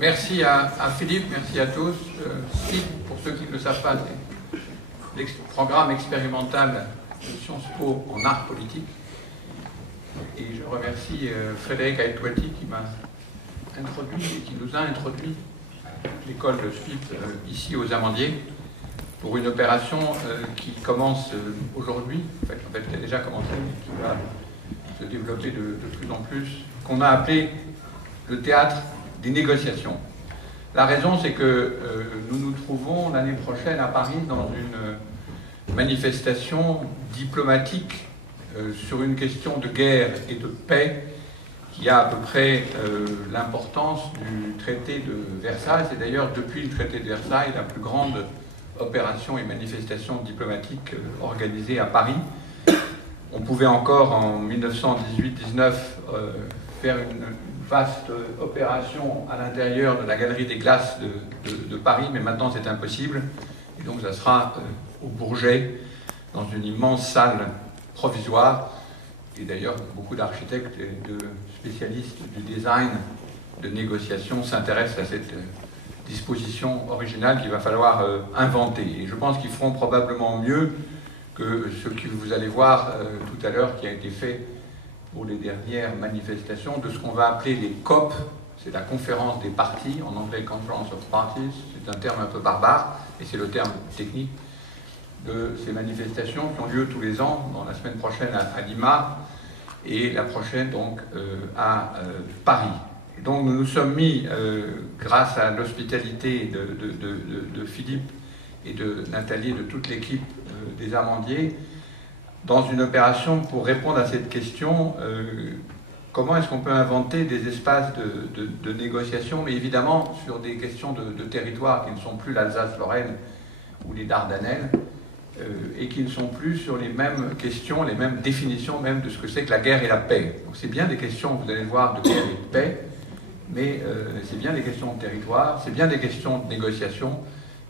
Merci à Philippe, merci à tous. STEEP, pour ceux qui ne le savent pas, c'est le programme expérimental de Sciences Po en art politique. Et je remercie Frédéric Aitwati qui m'a introduit et qui nous a introduit l'école de STEEP ici aux Amandiers pour une opération qui commence aujourd'hui, en fait qui a déjà commencé, mais qui va se développer de plus en plus, qu'on a appelé le théâtre des négociations. La raison, c'est que nous nous trouvons l'année prochaine à Paris dans une manifestation diplomatique sur une question de guerre et de paix qui a à peu près l'importance du traité de Versailles. C'est d'ailleurs depuis le traité de Versailles la plus grande opération et manifestation diplomatique organisée à Paris. On pouvait encore en 1918-19 faire une vaste opération à l'intérieur de la Galerie des Glaces de Paris, mais maintenant c'est impossible. Et donc ça sera au Bourget, dans une immense salle provisoire. Et d'ailleurs, beaucoup d'architectes et de spécialistes du design de négociation s'intéressent à cette disposition originale qu'il va falloir inventer. Et je pense qu'ils feront probablement mieux que ce que vous allez voir tout à l'heure qui a été fait pour les dernières manifestations de ce qu'on va appeler les COP, c'est la conférence des partis, en anglais Conference of Parties, c'est un terme un peu barbare, et c'est le terme technique de ces manifestations qui ont lieu tous les ans, dans la semaine prochaine à Lima, et la prochaine donc à Paris. Et donc nous nous sommes mis, grâce à l'hospitalité de Philippe et de Nathalie, de toute l'équipe des Amandiers, dans une opération pour répondre à cette question, comment est-ce qu'on peut inventer des espaces de négociation, mais évidemment sur des questions de territoire qui ne sont plus l'Alsace-Lorraine ou les Dardanelles, et qui ne sont plus sur les mêmes questions, les mêmes définitions même de ce que c'est que la guerre et la paix. Donc c'est bien des questions, vous allez le voir, de guerre et de paix, mais c'est bien des questions de territoire, c'est bien des questions de négociation,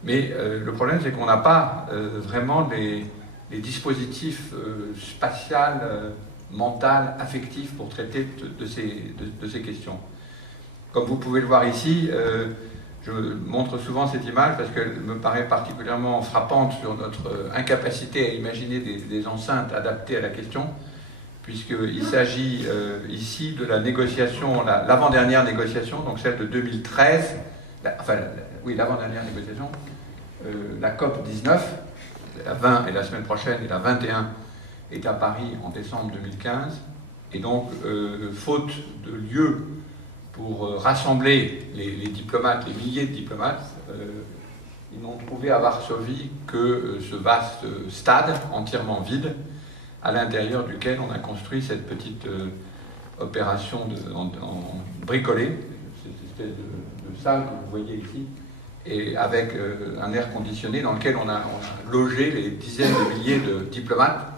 mais le problème c'est qu'on n'a pas vraiment les dispositifs spatial, mental, affectifs pour traiter de ces questions. Comme vous pouvez le voir ici, je montre souvent cette image parce qu'elle me paraît particulièrement frappante sur notre incapacité à imaginer des enceintes adaptées à la question, puisqu'il s'agit ici de la négociation, l'avant-dernière négociation, donc celle de 2013, l'avant-dernière négociation, la COP 19, la 20 est la semaine prochaine et la 21 est à Paris en décembre 2015. Et donc, faute de lieu pour rassembler les diplomates, les milliers de diplomates, ils n'ont trouvé à Varsovie que ce vaste stade entièrement vide, à l'intérieur duquel on a construit cette petite opération en bricolée, cette espèce de salle que vous voyez ici, et avec un air conditionné dans lequel on a logé les dizaines de milliers de diplomates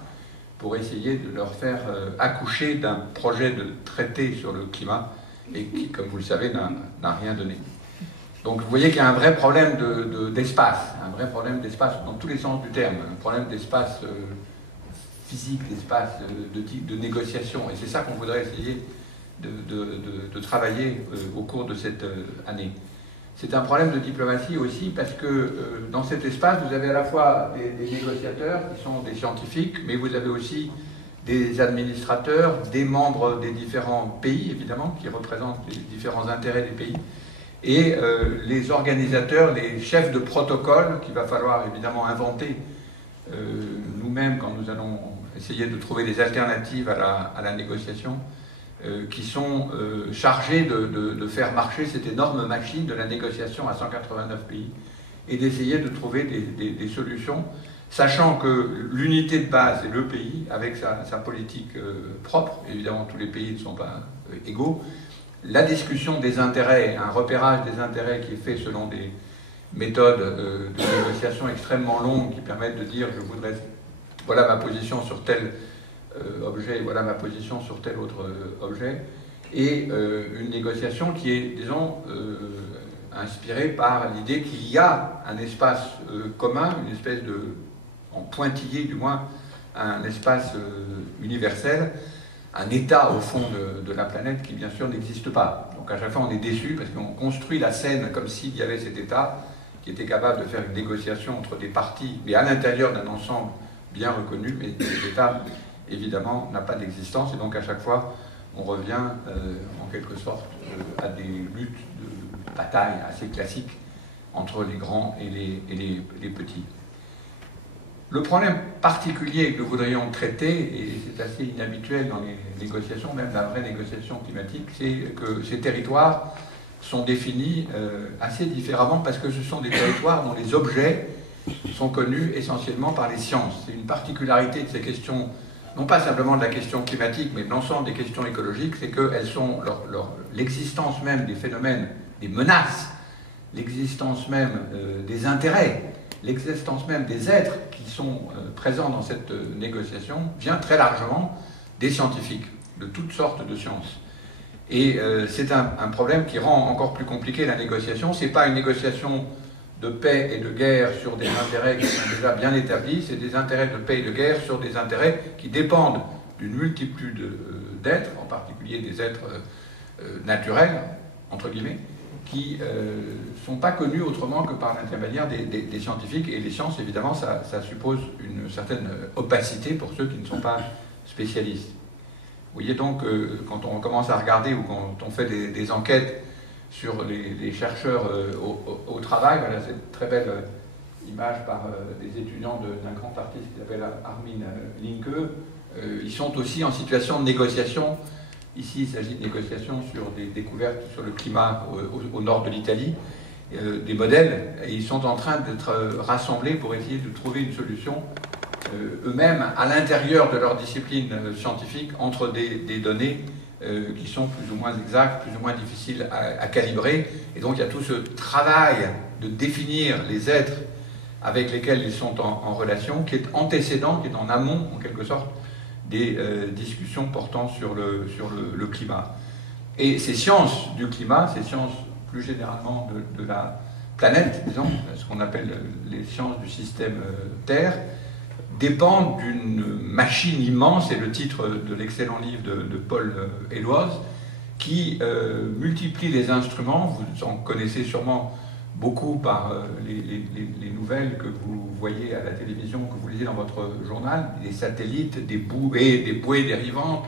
pour essayer de leur faire accoucher d'un projet de traité sur le climat et qui, comme vous le savez, n'a rien donné. Donc vous voyez qu'il y a un vrai problème d'espace, un vrai problème d'espace dans tous les sens du terme, un problème d'espace physique, d'espace de négociation. Et c'est ça qu'on voudrait essayer de travailler au cours de cette année. C'est un problème de diplomatie aussi parce que dans cet espace, vous avez à la fois des négociateurs qui sont des scientifiques, mais vous avez aussi des administrateurs, des membres des différents pays, évidemment, qui représentent les différents intérêts des pays, et les organisateurs, les chefs de protocole qu'il va falloir évidemment inventer nous-mêmes quand nous allons essayer de trouver des alternatives à la négociation, qui sont chargés de faire marcher cette énorme machine de la négociation à 189 pays et d'essayer de trouver des solutions, sachant que l'unité de base est le pays, avec sa politique propre, évidemment tous les pays ne sont pas égaux, la discussion des intérêts, un repérage des intérêts qui est fait selon des méthodes de négociation extrêmement longues qui permettent de dire je voudrais, voilà ma position sur tel objet, voilà ma position sur tel autre objet, et une négociation qui est, disons, inspirée par l'idée qu'il y a un espace commun, une espèce de, en pointillé du moins, un espace universel, un état au fond de la planète qui bien sûr n'existe pas. Donc Donc à chaque fois on est déçu parce qu'on construit la scène comme s'il y avait cet État qui était capable de faire une négociation entre des parties, mais à l'intérieur d'un ensemble bien reconnu, mais l'État évidemment n'a pas d'existence, et donc à chaque fois on revient en quelque sorte à des luttes de bataille assez classiques entre les grands et les petits. Le problème particulier que nous voudrions traiter, et c'est assez inhabituel dans les négociations, même la vraie négociation climatique, c'est que ces territoires sont définis assez différemment parce que ce sont des territoires dont les objets sont connus essentiellement par les sciences. C'est une particularité de ces questions, non pas simplement de la question climatique, mais de l'ensemble des questions écologiques, c'est qu'elles sont l'existence même des phénomènes, des menaces, l'existence même des intérêts, l'existence même des êtres qui sont présents dans cette négociation vient très largement des scientifiques, de toutes sortes de sciences. Et c'est un problème qui rend encore plus compliqué la négociation. Ce n'est pas une négociation de paix et de guerre sur des intérêts qui sont déjà bien établis, c'est des intérêts de paix et de guerre sur des intérêts qui dépendent d'une multitude d'êtres, en particulier des êtres naturels, entre guillemets, qui ne sont pas connus autrement que par l'intermédiaire des scientifiques. Et les sciences, évidemment, ça suppose une certaine opacité pour ceux qui ne sont pas spécialistes. Vous voyez donc, quand on commence à regarder ou quand on fait des enquêtes sur les chercheurs au travail, voilà cette très belle image par des étudiants d'un grand artiste qui s'appelle Armin Linke. Ils sont aussi en situation de négociation. Ici, il s'agit de négociations sur des découvertes sur le climat au nord de l'Italie, des modèles, et ils sont en train d'être rassemblés pour essayer de trouver une solution eux-mêmes à l'intérieur de leur discipline scientifique entre des données qui sont plus ou moins exactes, plus ou moins difficiles à calibrer. Et donc il y a tout ce travail de définir les êtres avec lesquels ils sont en relation, qui est antécédent, qui est en amont en quelque sorte des discussions portant sur le climat. Et ces sciences du climat, ces sciences plus généralement de la planète, disons, ce qu'on appelle les sciences du système Terre, dépendent d'une machine immense, c'est le titre de l'excellent livre de Paul Eloise, qui multiplie les instruments. Vous en connaissez sûrement beaucoup par les nouvelles que vous voyez à la télévision, que vous lisez dans votre journal, des satellites, des bouées dérivantes,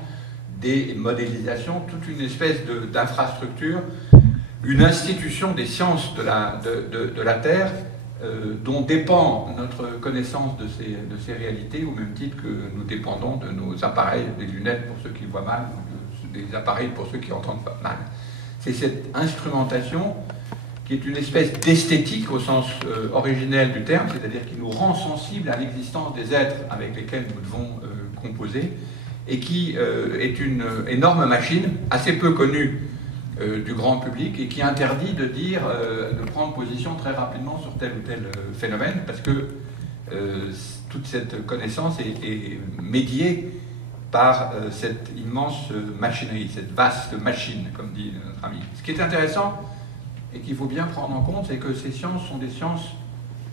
des modélisations, toute une espèce d'infrastructure, une institution des sciences de la Terre dont dépend notre connaissance de ces réalités, au même titre que nous dépendons de nos appareils, des lunettes pour ceux qui voient mal, des appareils pour ceux qui entendent pas mal. C'est cette instrumentation qui est une espèce d'esthétique au sens originel du terme, c'est-à-dire qui nous rend sensibles à l'existence des êtres avec lesquels nous devons composer, et qui est une énorme machine, assez peu connue du grand public, et qui interdit de de prendre position très rapidement sur tel ou tel phénomène, parce que toute cette connaissance est médiée par cette immense machinerie, cette vaste machine, comme dit notre ami. Ce qui est intéressant, et qu'il faut bien prendre en compte, c'est que ces sciences sont des sciences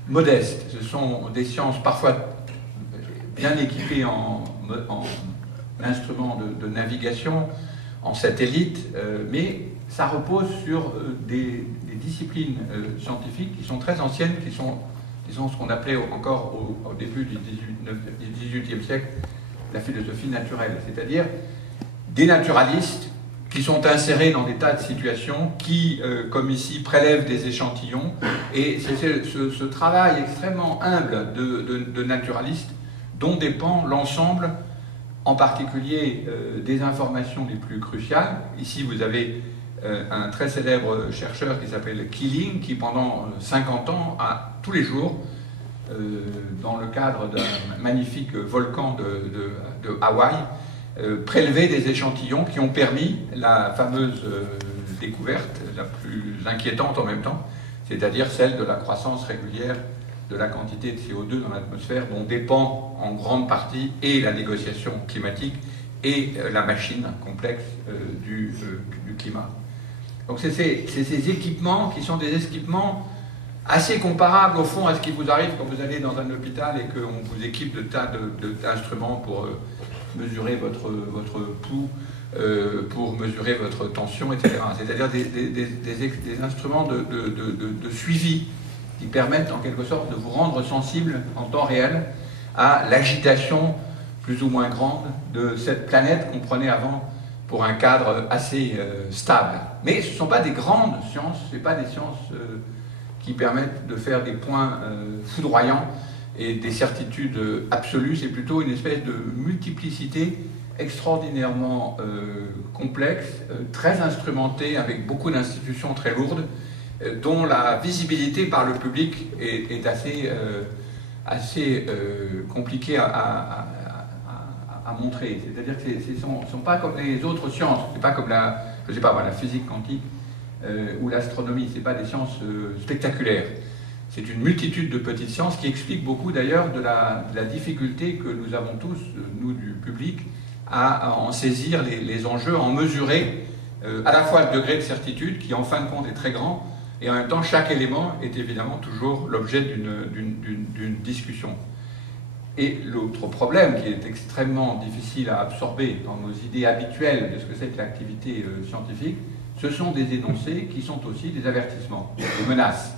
modestes. Ce sont des sciences parfois bien équipées en instruments de navigation, en satellite, mais ça repose sur des disciplines scientifiques qui sont très anciennes, qui sont, disons, ce qu'on appelait encore au début du XVIIIe siècle la philosophie naturelle, c'est-à-dire des naturalistes qui sont insérés dans des tas de situations, qui, comme ici, prélèvent des échantillons, et c'est ce travail extrêmement humble de naturalistes dont dépend l'ensemble, en particulier des informations les plus cruciales. Ici, vous avez un très célèbre chercheur qui s'appelle Keeling, qui pendant 50 ans, tous les jours, dans le cadre d'un magnifique volcan de Hawaï, prélevé des échantillons qui ont permis la fameuse découverte, la plus inquiétante en même temps, c'est-à-dire celle de la croissance régulière de la quantité de CO2 dans l'atmosphère, dont dépend en grande partie et la négociation climatique et la machine complexe du climat. Donc c'est ces équipements qui sont des équipements assez comparables au fond à ce qui vous arrive quand vous allez dans un hôpital et qu'on vous équipe de tas d'instruments pour mesurer votre pouls, pour mesurer votre tension, etc. C'est-à-dire des instruments de suivi qui permettent en quelque sorte de vous rendre sensible en temps réel à l'agitation plus ou moins grande de cette planète qu'on prenait avant pour un cadre assez stable. Mais ce ne sont pas des grandes sciences, ce ne sont pas des sciences qui permettent de faire des points foudroyants et des certitudes absolues, c'est plutôt une espèce de multiplicité extraordinairement complexe, très instrumentée, avec beaucoup d'institutions très lourdes, dont la visibilité par le public est assez compliquée à montrer. C'est-à-dire que ce ne sont pas comme les autres sciences, c'est pas comme la physique quantique ou l'astronomie, ce n'est pas des sciences spectaculaires. C'est une multitude de petites sciences qui expliquent beaucoup d'ailleurs de la difficulté que nous avons tous, nous du public, à en saisir les enjeux, à en mesurer à la fois le degré de certitude qui en fin de compte est très grand, et en même temps chaque élément est évidemment toujours l'objet d'une discussion. Et l'autre problème qui est extrêmement difficile à absorber dans nos idées habituelles de ce que c'est que l'activité scientifique, ce sont des énoncés qui sont aussi des avertissements, des menaces,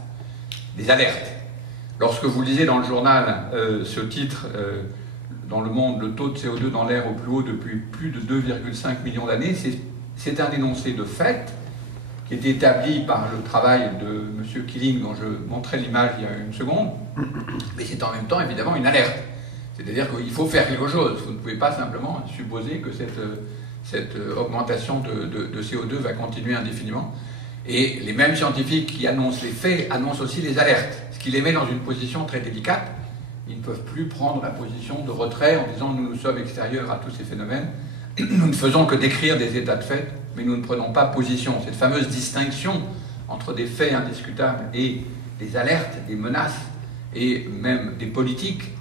des alertes. Lorsque vous lisez dans le journal ce titre, dans le monde, le taux de CO2 dans l'air au plus haut depuis plus de 2,5 millions d'années, c'est un énoncé de fait qui est établi par le travail de M. Killing, dont je montrais l'image il y a une seconde, mais c'est en même temps évidemment une alerte. C'est-à-dire qu'il faut faire quelque chose. Vous ne pouvez pas simplement supposer que cette augmentation de CO2 va continuer indéfiniment. Et les mêmes scientifiques qui annoncent les faits annoncent aussi les alertes, ce qui les met dans une position très délicate. Ils ne peuvent plus prendre la position de retrait en disant nous sommes extérieurs à tous ces phénomènes, nous ne faisons que décrire des états de fait, mais nous ne prenons pas position. Cette fameuse distinction entre des faits indiscutables et des alertes, des menaces et même des politiques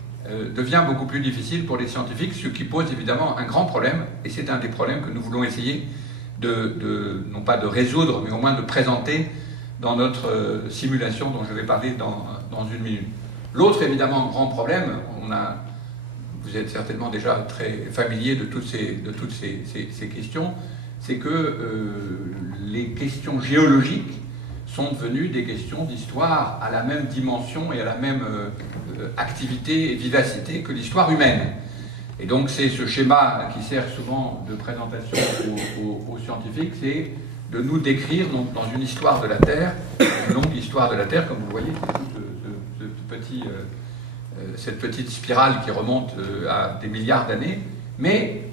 devient beaucoup plus difficile pour les scientifiques, ce qui pose évidemment un grand problème, et c'est un des problèmes que nous voulons essayer non pas de résoudre, mais au moins de présenter dans notre simulation dont je vais parler dans une minute. L'autre, évidemment, grand problème, vous êtes certainement déjà très familier de toutes ces questions, c'est que les questions géologiques sont devenues des questions d'histoire à la même dimension et à la même activité et vivacité que l'histoire humaine. Et donc c'est ce schéma qui sert souvent de présentation aux scientifiques, c'est de nous décrire donc, dans une histoire de la Terre, une longue histoire de la Terre, comme vous le voyez, cette petite spirale qui remonte à des milliards d'années, mais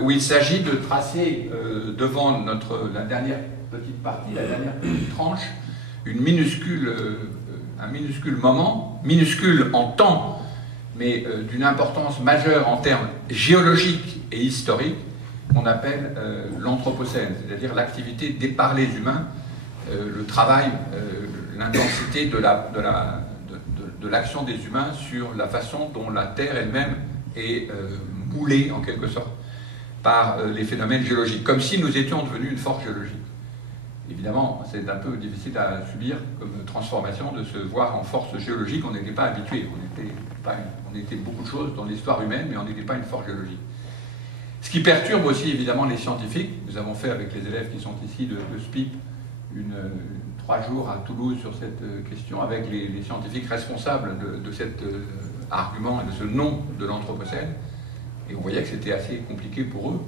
où il s'agit de tracer devant la dernière petite partie, la dernière petite tranche, un minuscule moment, minuscule en temps, mais d'une importance majeure en termes géologiques et historiques, qu'on appelle l'Anthropocène, c'est-à-dire l'activité par les humains, le travail, l'intensité de l'action des humains sur la façon dont la Terre elle-même est moulée, en quelque sorte, par les phénomènes géologiques, comme si nous étions devenus une force géologique. Évidemment, c'est un peu difficile à subir comme transformation de se voir en force géologique. On n'était pas habitué. On était beaucoup de choses dans l'histoire humaine, mais on n'était pas une force géologique. Ce qui perturbe aussi évidemment les scientifiques. Nous avons fait avec les élèves qui sont ici de SPIP 3 jours à Toulouse sur cette question, avec les scientifiques responsables de cet argument et de ce nom de l'Anthropocène. Et on voyait que c'était assez compliqué pour eux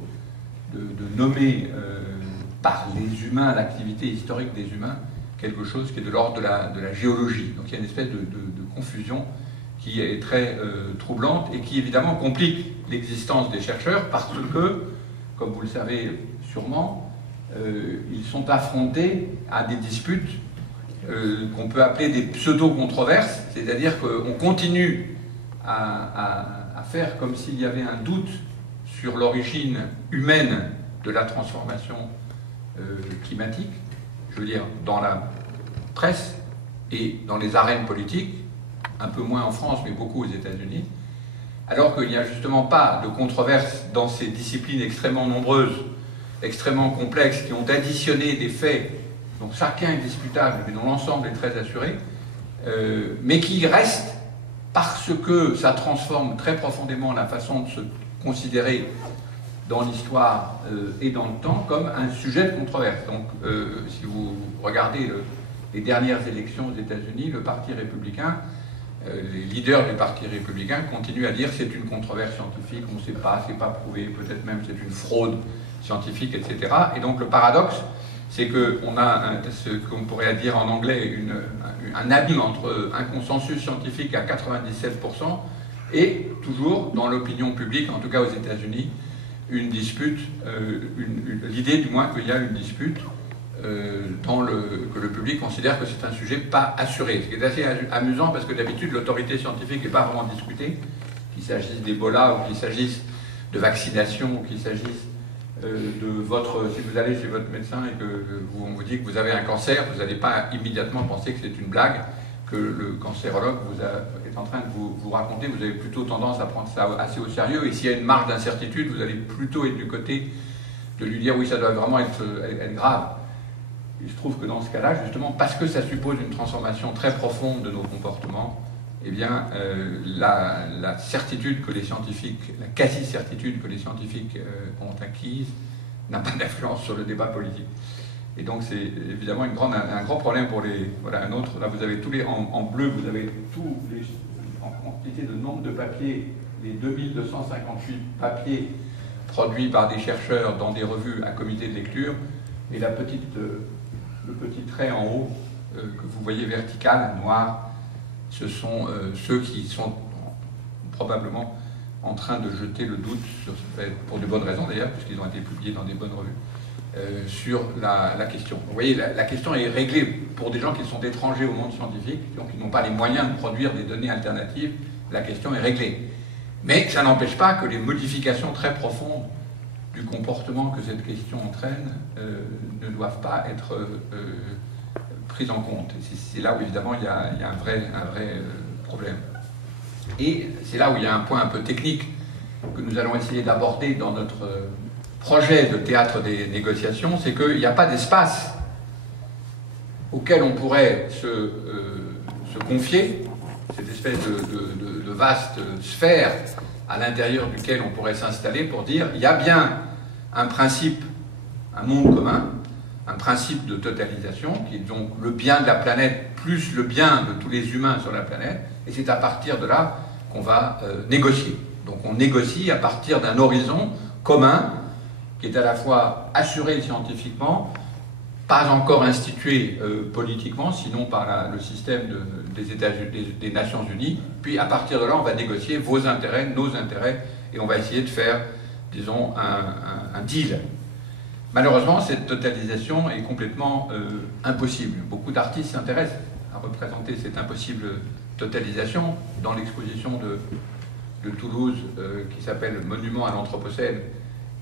de nommer par les humains, l'activité historique des humains, quelque chose qui est de l'ordre de la géologie. Donc il y a une espèce de confusion qui est très troublante et qui évidemment complique l'existence des chercheurs parce que, comme vous le savez sûrement, ils sont affrontés à des disputes qu'on peut appeler des pseudo-controverses, c'est-à-dire qu'on continue à faire comme s'il y avait un doute sur l'origine humaine de la transformation climatique, je veux dire dans la presse et dans les arènes politiques, un peu moins en France mais beaucoup aux États-Unis, alors qu'il n'y a justement pas de controverse dans ces disciplines extrêmement nombreuses, extrêmement complexes, qui ont additionné des faits dont chacun est discutable mais dont l'ensemble est très assuré, mais qui restent parce que ça transforme très profondément la façon de se considéré dans l'histoire et dans le temps comme un sujet de controverse. Donc, si vous regardez les dernières élections aux États-Unis, le Parti républicain, les leaders du Parti républicain continuent à dire c'est une controverse scientifique, on ne sait pas, c'est pas prouvé, peut-être même c'est une fraude scientifique, etc. Et donc le paradoxe, c'est qu'on a ce qu'on pourrait dire en anglais un abîme entre un consensus scientifique à 97% et toujours dans l'opinion publique, en tout cas aux États-Unis, une dispute, l'idée du moins qu'il y a une dispute que le public considère que c'est un sujet pas assuré. Ce qui est assez amusant parce que d'habitude l'autorité scientifique n'est pas vraiment discutée, qu'il s'agisse d'Ebola ou qu'il s'agisse de vaccination ou qu'il s'agisse de votre... Si vous allez chez votre médecin et qu'on vous dit que vous avez un cancer, vous n'allez pas immédiatement penser que c'est une blague que le cancérologue est en train de vous raconter. Vous avez plutôt tendance à prendre ça assez au sérieux et s'il y a une marge d'incertitude, vous allez plutôt être du côté de lui dire oui, ça doit vraiment être grave. Il se trouve que dans ce cas-là, justement, parce que ça suppose une transformation très profonde de nos comportements, eh bien, la certitude que les scientifiques, la quasi-certitude que les scientifiques ont acquise, n'a pas d'influence sur le débat politique. Et donc, c'est évidemment un grand problème pour les... Voilà, un autre, là, vous avez tous les... En bleu, vous avez tous les... En quantité de nombre de papiers, les 2258 papiers produits par des chercheurs dans des revues à comité de lecture, et le petit trait en haut que vous voyez vertical, noir, ce sont ceux qui sont probablement en train de jeter le doute, pour de bonnes raisons d'ailleurs, puisqu'ils ont été publiés dans des bonnes revues, sur la question. Vous voyez, la question est réglée pour des gens qui sont étrangers au monde scientifique, donc qui n'ont pas les moyens de produire des données alternatives, la question est réglée. Mais ça n'empêche pas que les modifications très profondes du comportement que cette question entraîne ne doivent pas être prises en compte. C'est là où évidemment il y a un vrai problème. Et c'est là où il y a un point un peu technique que nous allons essayer d'aborder dans notre projet de théâtre des négociations, c'est qu'il n'y a pas d'espace auquel on pourrait se confier, cette espèce de vaste sphère à l'intérieur duquel on pourrait s'installer pour dire il y a bien un principe, un monde commun, un principe de totalisation, qui est donc le bien de la planète plus le bien de tous les humains sur la planète, et c'est à partir de là qu'on va négocier. Donc on négocie à partir d'un horizon commun, qui est à la fois assuré scientifiquement, pas encore institué politiquement, sinon par le système des Nations Unies, puis à partir de là on va négocier vos intérêts, nos intérêts, et on va essayer de faire, disons, un deal. Malheureusement, cette totalisation est complètement impossible. Beaucoup d'artistes s'intéressent à représenter cette impossible totalisation. Dans l'exposition de Toulouse, qui s'appelle « Monument à l'Anthropocène »,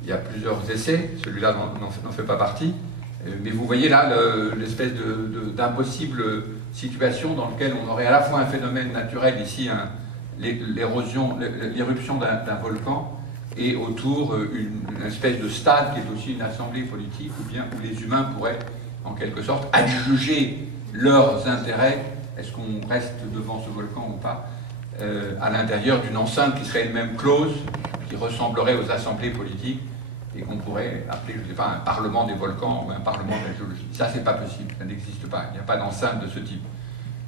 il y a plusieurs essais, celui-là n'en fait pas partie, mais vous voyez là l'espèce d'impossible situation dans laquelle on aurait à la fois un phénomène naturel, ici l'éruption d'un volcan, et autour une espèce de stade qui est aussi une assemblée politique, où les humains pourraient en quelque sorte adjuger leurs intérêts, est-ce qu'on reste devant ce volcan ou pas, à l'intérieur d'une enceinte qui serait elle-même close, qui ressemblerait aux assemblées politiques, et qu'on pourrait appeler, je ne sais pas, un parlement des volcans ou un parlement de la géologie. Ça, c'est pas possible, ça n'existe pas, il n'y a pas d'enceinte de ce type.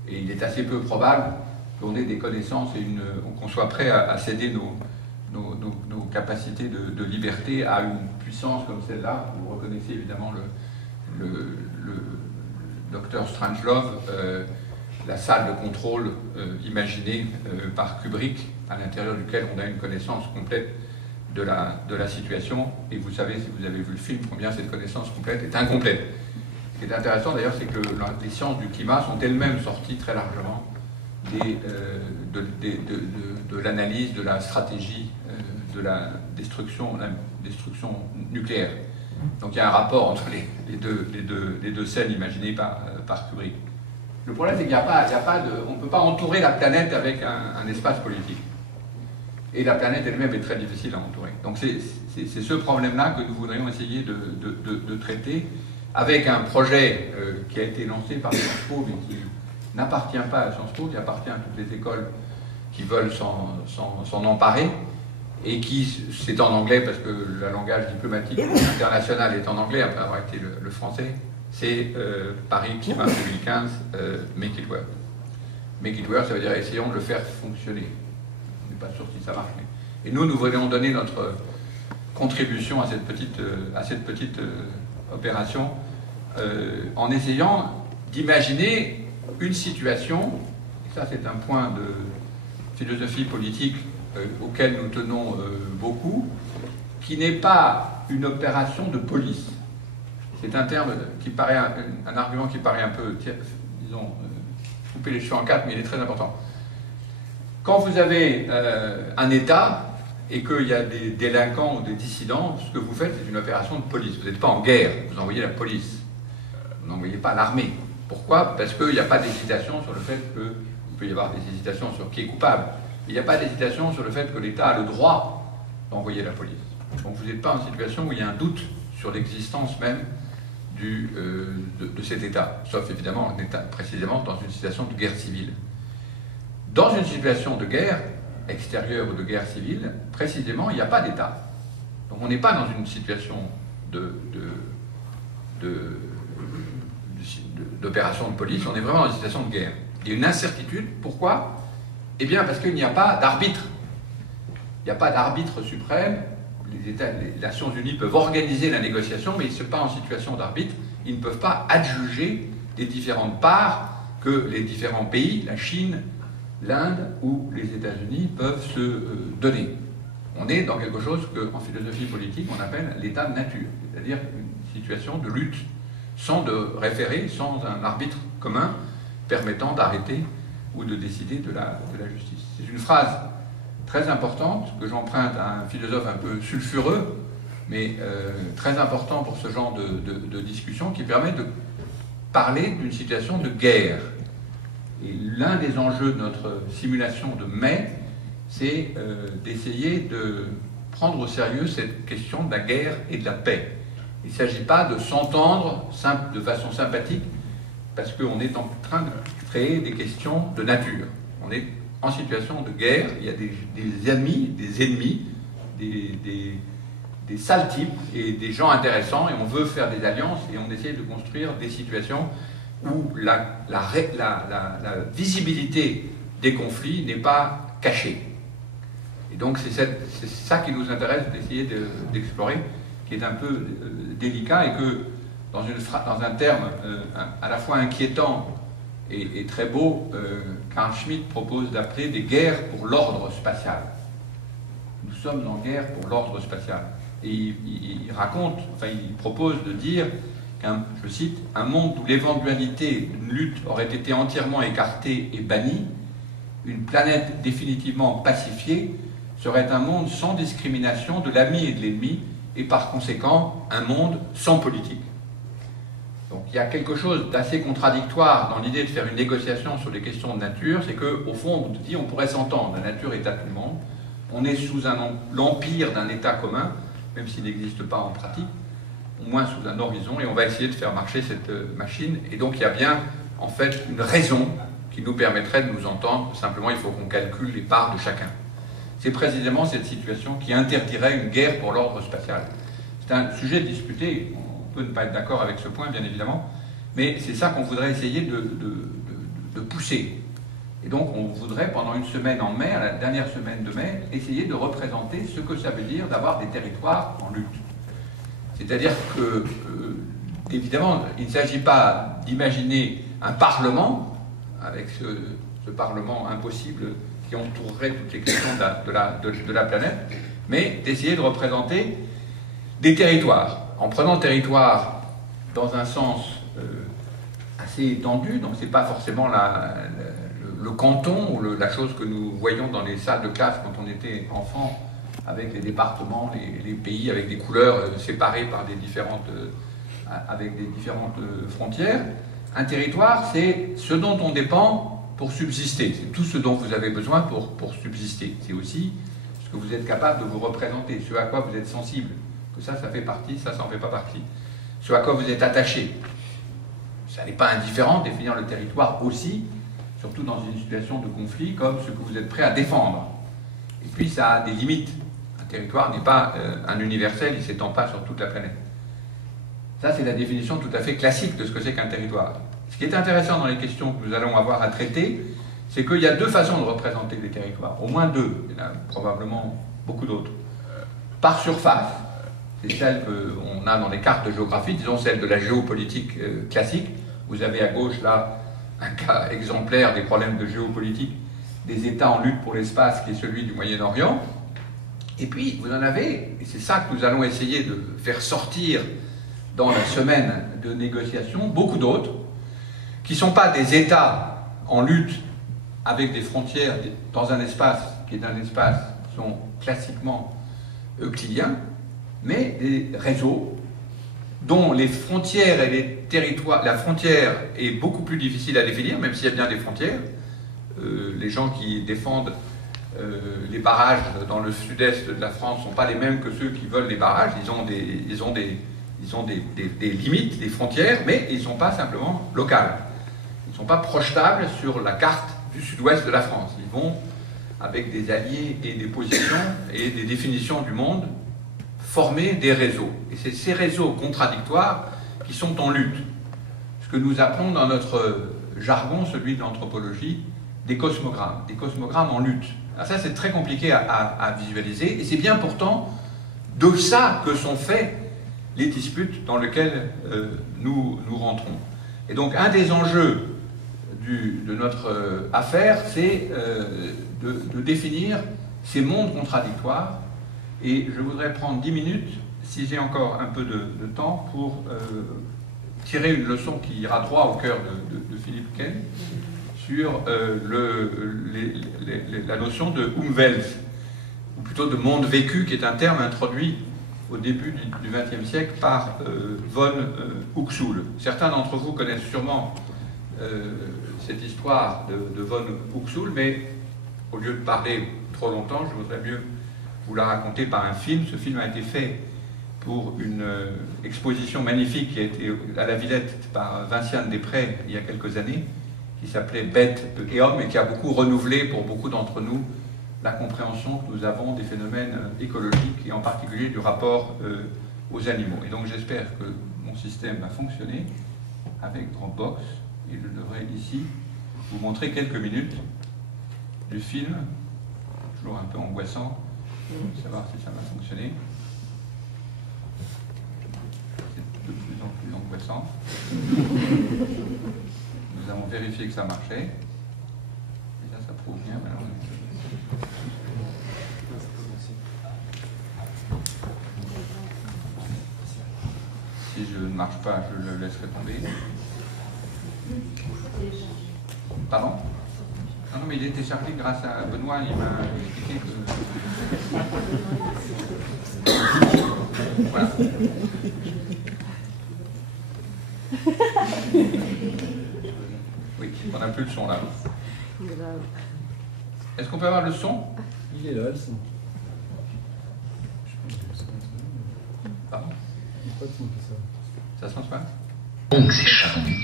Et il est assez peu probable qu'on ait des connaissances et qu'on soit prêt à céder nos capacités de liberté à une puissance comme celle-là. Vous reconnaissez évidemment le docteur Strangelove, la salle de contrôle imaginée par Kubrick, à l'intérieur duquel on a une connaissance complète de la situation, et vous savez, si vous avez vu le film, combien cette connaissance complète est incomplète. Ce qui est intéressant d'ailleurs, c'est que les sciences du climat sont elles-mêmes sorties très largement de l'analyse de la stratégie de la destruction nucléaire. Donc il y a un rapport entre les deux scènes imaginées par Kubrick. Le problème, c'est qu'il on ne peut pas entourer la planète avec un espace politique. Et la planète elle-même est très difficile à entourer. Donc c'est ce problème-là que nous voudrions essayer de traiter avec un projet qui a été lancé par Sciences Po, mais qui n'appartient pas à Sciences Po, qui appartient à toutes les écoles qui veulent s'en emparer, et qui, c'est en anglais parce que le langage diplomatique international est en anglais après avoir été le français, c'est Paris Climat 2015, Make it work. Make it work, ça veut dire essayons de le faire fonctionner. On n'est pas sûr si ça marche. Et nous voudrions donner notre contribution à cette petite opération en essayant d'imaginer une situation, et ça c'est un point de philosophie politique auquel nous tenons beaucoup, qui n'est pas une opération de police. C'est un terme qui paraît un argument qui paraît un peu, disons, couper les cheveux en quatre, mais il est très important. Quand vous avez un État et qu'il y a des délinquants ou des dissidents, ce que vous faites, c'est une opération de police. Vous n'êtes pas en guerre, vous envoyez la police. Vous n'envoyez pas l'armée. Pourquoi? Parce qu'il n'y a pas d'hésitation sur le fait que... Il peut y avoir des hésitations sur qui est coupable. Il n'y a pas d'hésitation sur le fait que l'État a le droit d'envoyer la police. Donc vous n'êtes pas en situation où il y a un doute sur l'existence même de cet État. Sauf évidemment un État précisément dans une situation de guerre civile. Dans une situation de guerre extérieure ou de guerre civile, précisément, il n'y a pas d'État. Donc on n'est pas dans une situation d'opération de police, on est vraiment dans une situation de guerre. Il y a une incertitude, pourquoi? Eh bien parce qu'il n'y a pas d'arbitre. Il n'y a pas d'arbitre suprême. Les Nations Unies peuvent organiser la négociation, mais ils ne sont pas en situation d'arbitre. Ils ne peuvent pas adjuger les différentes parts que les différents pays, la Chine, l'Inde ou les États-Unis peuvent se donner. On est dans quelque chose qu'en philosophie politique on appelle l'état de nature, c'est-à-dire une situation de lutte sans de référé, sans un arbitre commun permettant d'arrêter ou de décider de la justice. C'est une phrase très importante que j'emprunte à un philosophe un peu sulfureux, mais très important pour ce genre de discussion, qui permet de parler d'une situation de guerre. Et l'un des enjeux de notre simulation de mai, c'est d'essayer de prendre au sérieux cette question de la guerre et de la paix. Il ne s'agit pas de s'entendre de façon sympathique, parce qu'on est en train de créer des questions de nature. On est en situation de guerre, il y a des ennemis, des sales types et des gens intéressants, et on veut faire des alliances, et on essaie de construire des situations où la visibilité des conflits n'est pas cachée. Et donc c'est ça qui nous intéresse d'essayer d'explorer, qui est un peu délicat, et que dans un terme à la fois inquiétant et très beau, Carl Schmitt propose d'appeler des guerres pour l'ordre spatial. Nous sommes en guerre pour l'ordre spatial. Et il propose de dire je cite, un monde où l'éventualité d'une lutte aurait été entièrement écartée et bannie, une planète définitivement pacifiée, serait un monde sans discrimination de l'ami et de l'ennemi, et par conséquent un monde sans politique. Donc il y a quelque chose d'assez contradictoire dans l'idée de faire une négociation sur les questions de nature, c'est qu'au fond, on dit on pourrait s'entendre, la nature est à tout le monde, on est sous l'empire d'un État commun, même s'il n'existe pas en pratique, au moins sous un horizon, et on va essayer de faire marcher cette machine. Et donc il y a bien en fait une raison qui nous permettrait de nous entendre. Simplement il faut qu'on calcule les parts de chacun. C'est précisément cette situation qui interdirait une guerre pour l'ordre spatial. C'est un sujet discuté, on peut ne pas être d'accord avec ce point bien évidemment, mais c'est ça qu'on voudrait essayer de pousser. Et donc on voudrait pendant une semaine en mai, à la dernière semaine de mai, essayer de représenter ce que ça veut dire d'avoir des territoires en lutte. C'est-à-dire que, évidemment, il ne s'agit pas d'imaginer un parlement, avec ce parlement impossible qui entourerait toutes les questions de la planète, mais d'essayer de représenter des territoires. En prenant territoire dans un sens assez étendu, donc ce n'est pas forcément le canton ou la chose que nous voyons dans les salles de classe quand on était enfant, avec les départements, les pays, avec des couleurs séparées par avec des différentes frontières. Un territoire, c'est ce dont on dépend pour subsister. C'est tout ce dont vous avez besoin pour subsister. C'est aussi ce que vous êtes capable de vous représenter, ce à quoi vous êtes sensible. Que ça fait partie, ça n'en fait pas partie. Ce à quoi vous êtes attaché. Ça n'est pas indifférent de définir le territoire aussi, surtout dans une situation de conflit, comme ce que vous êtes prêt à défendre. Et puis ça a des limites. territoire n'est pas un universel, il ne s'étend pas sur toute la planète. Ça, c'est la définition tout à fait classique de ce que c'est qu'un territoire. Ce qui est intéressant dans les questions que nous allons avoir à traiter, c'est qu'il y a deux façons de représenter les territoires, au moins deux, il y en a probablement beaucoup d'autres. Par surface, c'est celle qu'on a dans les cartes de géographie, disons celle de la géopolitique classique. Vous avez à gauche là un cas exemplaire des problèmes de géopolitique des États en lutte pour l'espace, qui est celui du Moyen-Orient. Et puis vous en avez, et c'est ça que nous allons essayer de faire sortir dans la semaine de négociation, beaucoup d'autres, qui ne sont pas des États en lutte avec des frontières dans un espace qui est un espace, sont classiquement euclidiens, mais des réseaux dont les frontières et les territoires, la frontière est beaucoup plus difficile à définir, même s'il y a bien des frontières. Les gens qui défendent les barrages dans le sud-est de la France ne sont pas les mêmes que ceux qui veulent les barrages, ils ont des limites, des frontières, mais ils ne sont pas simplement locales. Ils ne sont pas projetables sur la carte du sud-ouest de la France. Ils vont avec des alliés et des positions et des définitions du monde former des réseaux. Et c'est ces réseaux contradictoires qui sont en lutte. Ce que nous appelons dans notre jargon, celui de l'anthropologie, des cosmogrammes en lutte. Alors ça, c'est très compliqué à visualiser, et c'est bien pourtant de ça que sont faits les disputes dans lesquelles nous rentrons. Et donc, un des enjeux de notre affaire, c'est de définir ces mondes contradictoires. Et je voudrais prendre 10 minutes, si j'ai encore un peu de temps, pour tirer une leçon qui ira droit au cœur de Philippe Ken sur la notion de Umwelt, ou plutôt de monde vécu, qui est un terme introduit au début du XXe siècle par von Uxküll. Certains d'entre vous connaissent sûrement cette histoire de von Uxküll, mais au lieu de parler trop longtemps, je voudrais mieux vous la raconter par un film. Ce film a été fait pour une exposition magnifique qui a été à la Villette par Vinciane Després il y a quelques années, qui s'appelait Bête et Homme, et qui a beaucoup renouvelé pour beaucoup d'entre nous la compréhension que nous avons des phénomènes écologiques et en particulier du rapport aux animaux. Et donc j'espère que mon système va fonctionner avec Dropbox, et je devrais ici vous montrer quelques minutes du film, toujours un peu angoissant, pour savoir si ça va fonctionner. C'est de plus en plus angoissant. Nous avons vérifié que ça marchait. Et là, ça prouve bien. Alors, si je ne marche pas, je le laisserai tomber. Pardon? Non, mais il est échappé grâce à Benoît, il m'a expliqué que... Voilà. Oui, on n'a plus le son là. Est-ce qu'on peut avoir le son? Il est là, le son. Pardon? Ça se passe pas? Longues et charnues,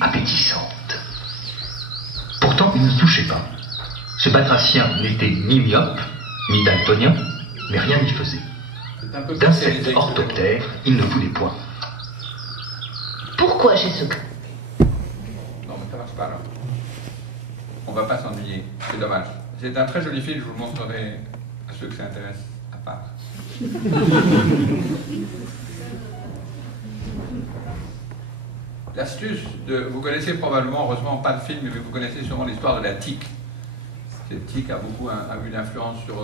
appétissantes. Pourtant, il ne se touchait pas. Ce batracien n'était ni myope, ni daltonien, mais rien n'y faisait. D'insectes orthoptères, il ne voulait point. Pourquoi j'ai ce... Non, mais ça marche pas là. On va pas s'ennuyer, c'est dommage. C'est un très joli film, je vous le montrerai à ceux que ça intéresse à part. L'astuce vous connaissez probablement, heureusement pas le film, mais vous connaissez sûrement l'histoire de la tique. Cette tique a eu une influence sur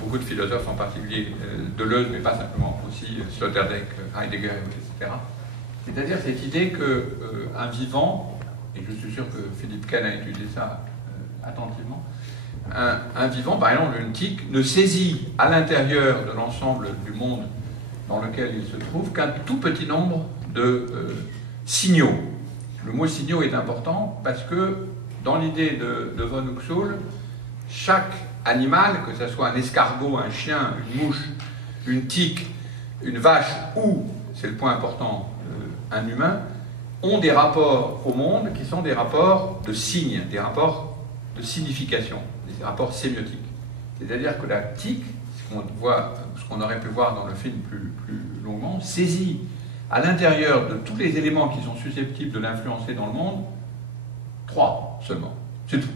beaucoup de philosophes, en particulier Deleuze, mais pas simplement, aussi Sloterdijk, Heidegger, etc. C'est-à-dire cette idée qu'un vivant, et je suis sûr que Philippe Ken a étudié ça attentivement, un vivant, par exemple une tique, ne saisit à l'intérieur de l'ensemble du monde dans lequel il se trouve qu'un tout petit nombre de signaux. Le mot signaux est important parce que dans l'idée de von Uxküll, chaque animal, que ce soit un escargot, un chien, une mouche, une tique, une vache ou, c'est le point important, un humain, ont des rapports au monde qui sont des rapports de signes, des rapports de signification, des rapports sémiotiques. C'est-à-dire que la tique, ce qu'on aurait pu voir dans le film plus longuement, saisit à l'intérieur de tous les éléments qui sont susceptibles de l'influencer dans le monde, 3 seulement, c'est tout.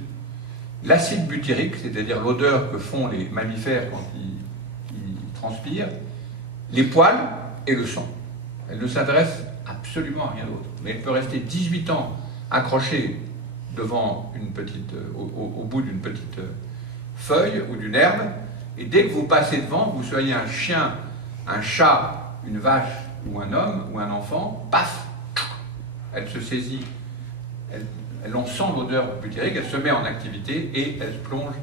L'acide butyrique, c'est-à-dire l'odeur que font les mammifères quand ils transpirent, les poils et le sang. Elle ne s'adresse absolument à rien d'autre. Mais elle peut rester 18 ans accrochée devant au bout d'une petite feuille ou d'une herbe, et dès que vous passez devant, que vous soyez un chien, un chat, une vache ou un homme ou un enfant, paf, elle se saisit, elle en sent l'odeur butyrique, elle se met en activité et elle se plonge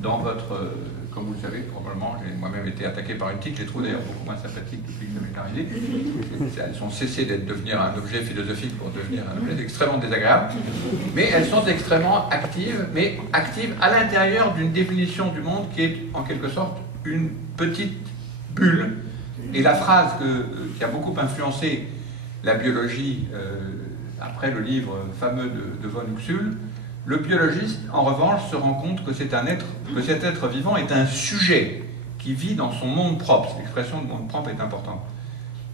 dans votre... comme vous le savez, probablement, j'ai moi-même été attaqué par une tique, je les trouve d'ailleurs beaucoup moins sympathiques depuis que ça m'est arrivé. Elles ont cessé de devenir un objet philosophique pour devenir un objet extrêmement désagréable, mais elles sont extrêmement actives, mais actives à l'intérieur d'une définition du monde qui est en quelque sorte une petite bulle. Et la phrase qui a beaucoup influencé la biologie après le livre fameux de von Uxküll, le biologiste, en revanche, se rend compte que cet être vivant est un sujet qui vit dans son monde propre. L'expression de monde propre est importante.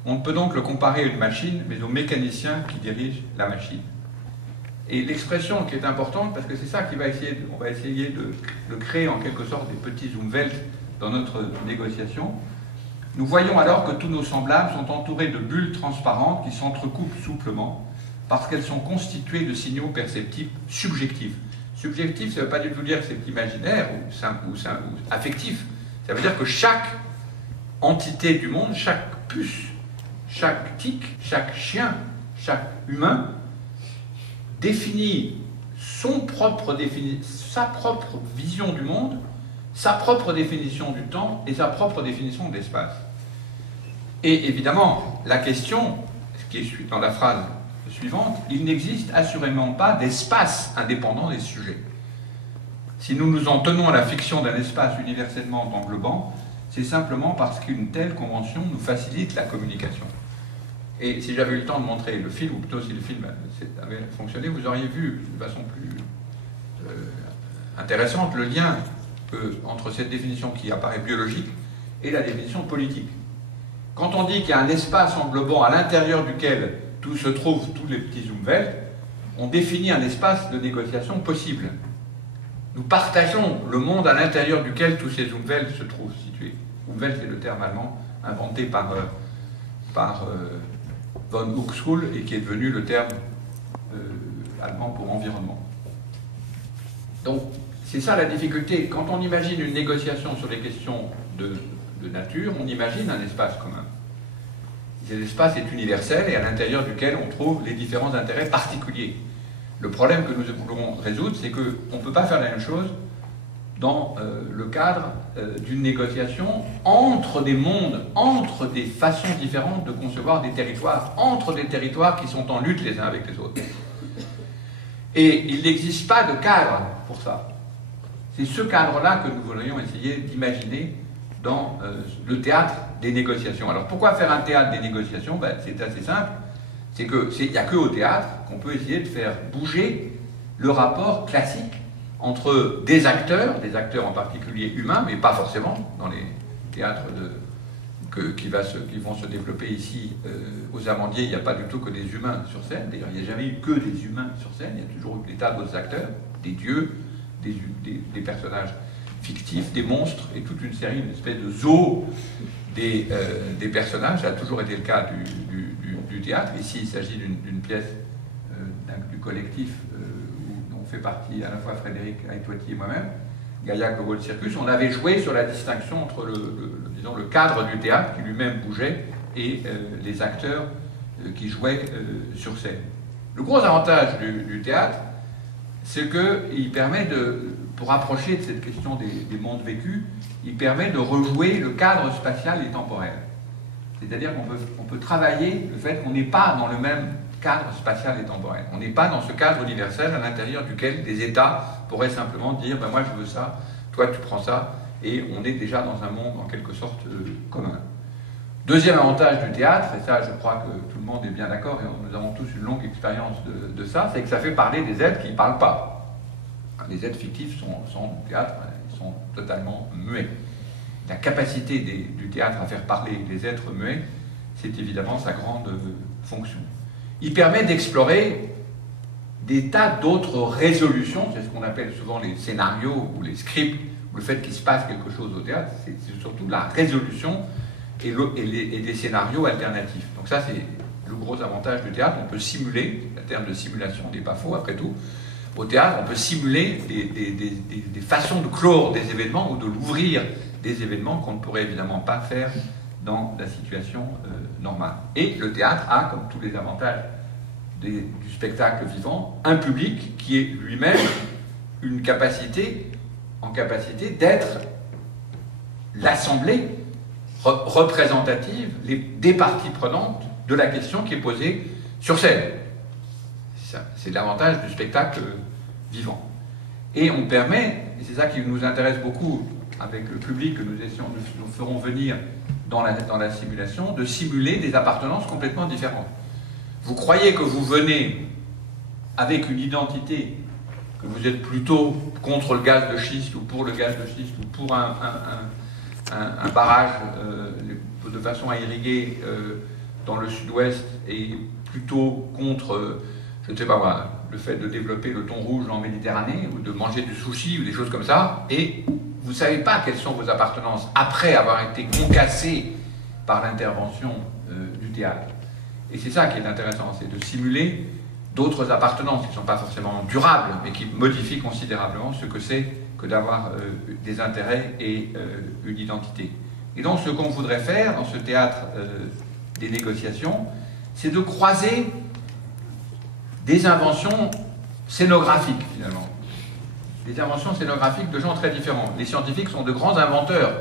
On ne peut donc le comparer à une machine, mais au mécanicien qui dirige la machine. Et l'expression qui est importante, parce que c'est ça qu'on va essayer de créer en quelque sorte des petits Umwelt dans notre négociation. Nous voyons alors que tous nos semblables sont entourés de bulles transparentes qui s'entrecoupent souplement, parce qu'elles sont constituées de signaux perceptibles subjectifs. Subjectif, ça ne veut pas du tout dire que c'est imaginaire ou affectif. Ça veut dire que chaque entité du monde, chaque puce, chaque tique, chaque chien, chaque humain définit sa propre vision du monde, sa propre définition du temps et sa propre définition de l'espace. Et évidemment, la question, ce qui est dans la phrase suivante, il n'existe assurément pas d'espace indépendant des sujets. Si nous nous en tenons à la fiction d'un espace universellement englobant, c'est simplement parce qu'une telle convention nous facilite la communication. Et si j'avais eu le temps de montrer le film, ou plutôt si le film avait fonctionné, vous auriez vu de façon plus intéressante le lien entre cette définition qui apparaît biologique et la définition politique. Quand on dit qu'il y a un espace englobant à l'intérieur duquel tout se trouve, tous les petits Umwelt, on définit un espace de négociation possible. Nous partageons le monde à l'intérieur duquel tous ces Umwelt se trouvent situés. Umwelt, c'est le terme allemand inventé par von Uxküll et qui est devenu le terme allemand pour environnement. Donc, c'est ça la difficulté. Quand on imagine une négociation sur les questions de nature, on imagine un espace commun. Cet espace est universel et à l'intérieur duquel on trouve les différents intérêts particuliers. Le problème que nous voulons résoudre, c'est qu'on ne peut pas faire la même chose dans le cadre d'une négociation entre des mondes, entre des façons différentes de concevoir des territoires, entre des territoires qui sont en lutte les uns avec les autres. Et il n'existe pas de cadre pour ça. C'est ce cadre-là que nous voudrions essayer d'imaginer dans le théâtre des négociations. Alors pourquoi faire un théâtre des négociations? Ben, c'est assez simple. C'est qu'il n'y a qu'au théâtre qu'on peut essayer de faire bouger le rapport classique entre des acteurs en particulier humains, mais pas forcément dans les théâtres qui vont se développer ici aux Amandiers. Il n'y a pas du tout que des humains sur scène. D'ailleurs, il n'y a jamais eu que des humains sur scène. Il y a toujours eu des tas d'autres acteurs, des dieux, des personnages fictifs, des monstres, et toute une série, une espèce de zoo des personnages. Ça a toujours été le cas du théâtre. Ici, il s'agit d'une pièce du collectif où on fait partie à la fois Frédéric Aïtouati et moi-même, Gaillac au World Circus. On avait joué sur la distinction entre disons, le cadre du théâtre qui lui-même bougeait et les acteurs qui jouaient sur scène. Le gros avantage du théâtre, c'est qu'il permet pour approcher de cette question des mondes vécus, il permet de rejouer le cadre spatial et temporel. C'est-à-dire qu'on peut travailler le fait qu'on n'est pas dans le même cadre spatial et temporel. On n'est pas dans ce cadre universel à l'intérieur duquel des États pourraient simplement dire ben moi je veux ça, toi tu prends ça, et on est déjà dans un monde en quelque sorte commun. Deuxième avantage du théâtre, et ça je crois que tout le monde est bien d'accord, et nous avons tous une longue expérience de ça, c'est que ça fait parler des êtres qui ne parlent pas. Les êtres fictifs sont au théâtre, ils sont totalement muets. la capacité du théâtre à faire parler les êtres muets, c'est évidemment sa grande fonction. Il permet d'explorer des tas d'autres résolutions, c'est ce qu'on appelle souvent les scénarios ou les scripts, ou le fait qu'il se passe quelque chose au théâtre, c'est surtout la résolution et des scénarios alternatifs. Donc ça, c'est le gros avantage du théâtre. On peut simuler, le terme de simulation n'est pas faux après tout, au théâtre, on peut simuler des façons de clore des événements ou de l'ouvrir des événements qu'on ne pourrait évidemment pas faire dans la situation normale. Et le théâtre a, comme tous les avantages du spectacle vivant, un public qui est lui-même en capacité d'être l'assemblée représentative des parties prenantes de la question qui est posée sur scène. C'est l'avantage du spectacle vivant. Et on permet, et c'est ça qui nous intéresse beaucoup avec le public que nous ferons venir dans la simulation, de simuler des appartenances complètement différentes. Vous croyez que vous venez avec une identité, que vous êtes plutôt contre le gaz de schiste ou pour le gaz de schiste ou pour un barrage de façon à irriguer dans le sud-ouest et plutôt contre, je ne sais pas moi, le fait de développer le thon rouge en Méditerranée ou de manger du sushi ou des choses comme ça, et vous ne savez pas quelles sont vos appartenances après avoir été concassés par l'intervention du théâtre. Et c'est ça qui est intéressant, c'est de simuler d'autres appartenances qui ne sont pas forcément durables, mais qui modifient considérablement ce que c'est que d'avoir des intérêts et une identité. Et donc ce qu'on voudrait faire dans ce théâtre des négociations, c'est de croiser des inventions scénographiques, finalement. Des inventions scénographiques de gens très différents. Les scientifiques sont de grands inventeurs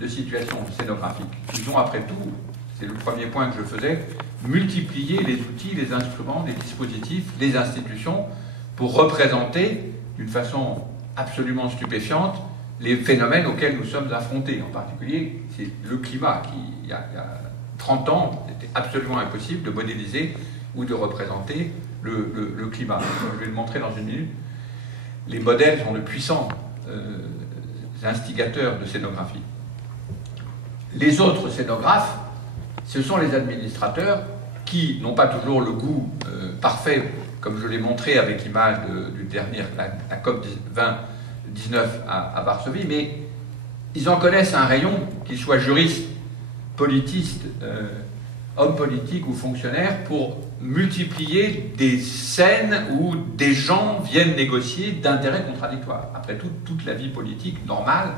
de situations scénographiques. Ils ont, après tout, c'est le premier point que je faisais, multiplié les outils, les instruments, les dispositifs, les institutions pour représenter d'une façon absolument stupéfiante les phénomènes auxquels nous sommes affrontés. En particulier, c'est le climat qui, il y a 30 ans, était absolument impossible de modéliser ou de représenter le climat. Je vais le montrer dans une minute. Les modèles sont de puissants instigateurs de scénographie. Les autres scénographes, ce sont les administrateurs qui n'ont pas toujours le goût parfait, comme je l'ai montré avec l'image du dernier, la COP 19 à Varsovie, mais ils en connaissent un rayon, qu'ils soient juristes, politistes, hommes politiques ou fonctionnaires, pour multiplier des scènes où des gens viennent négocier d'intérêts contradictoires. Après tout, toute la vie politique normale,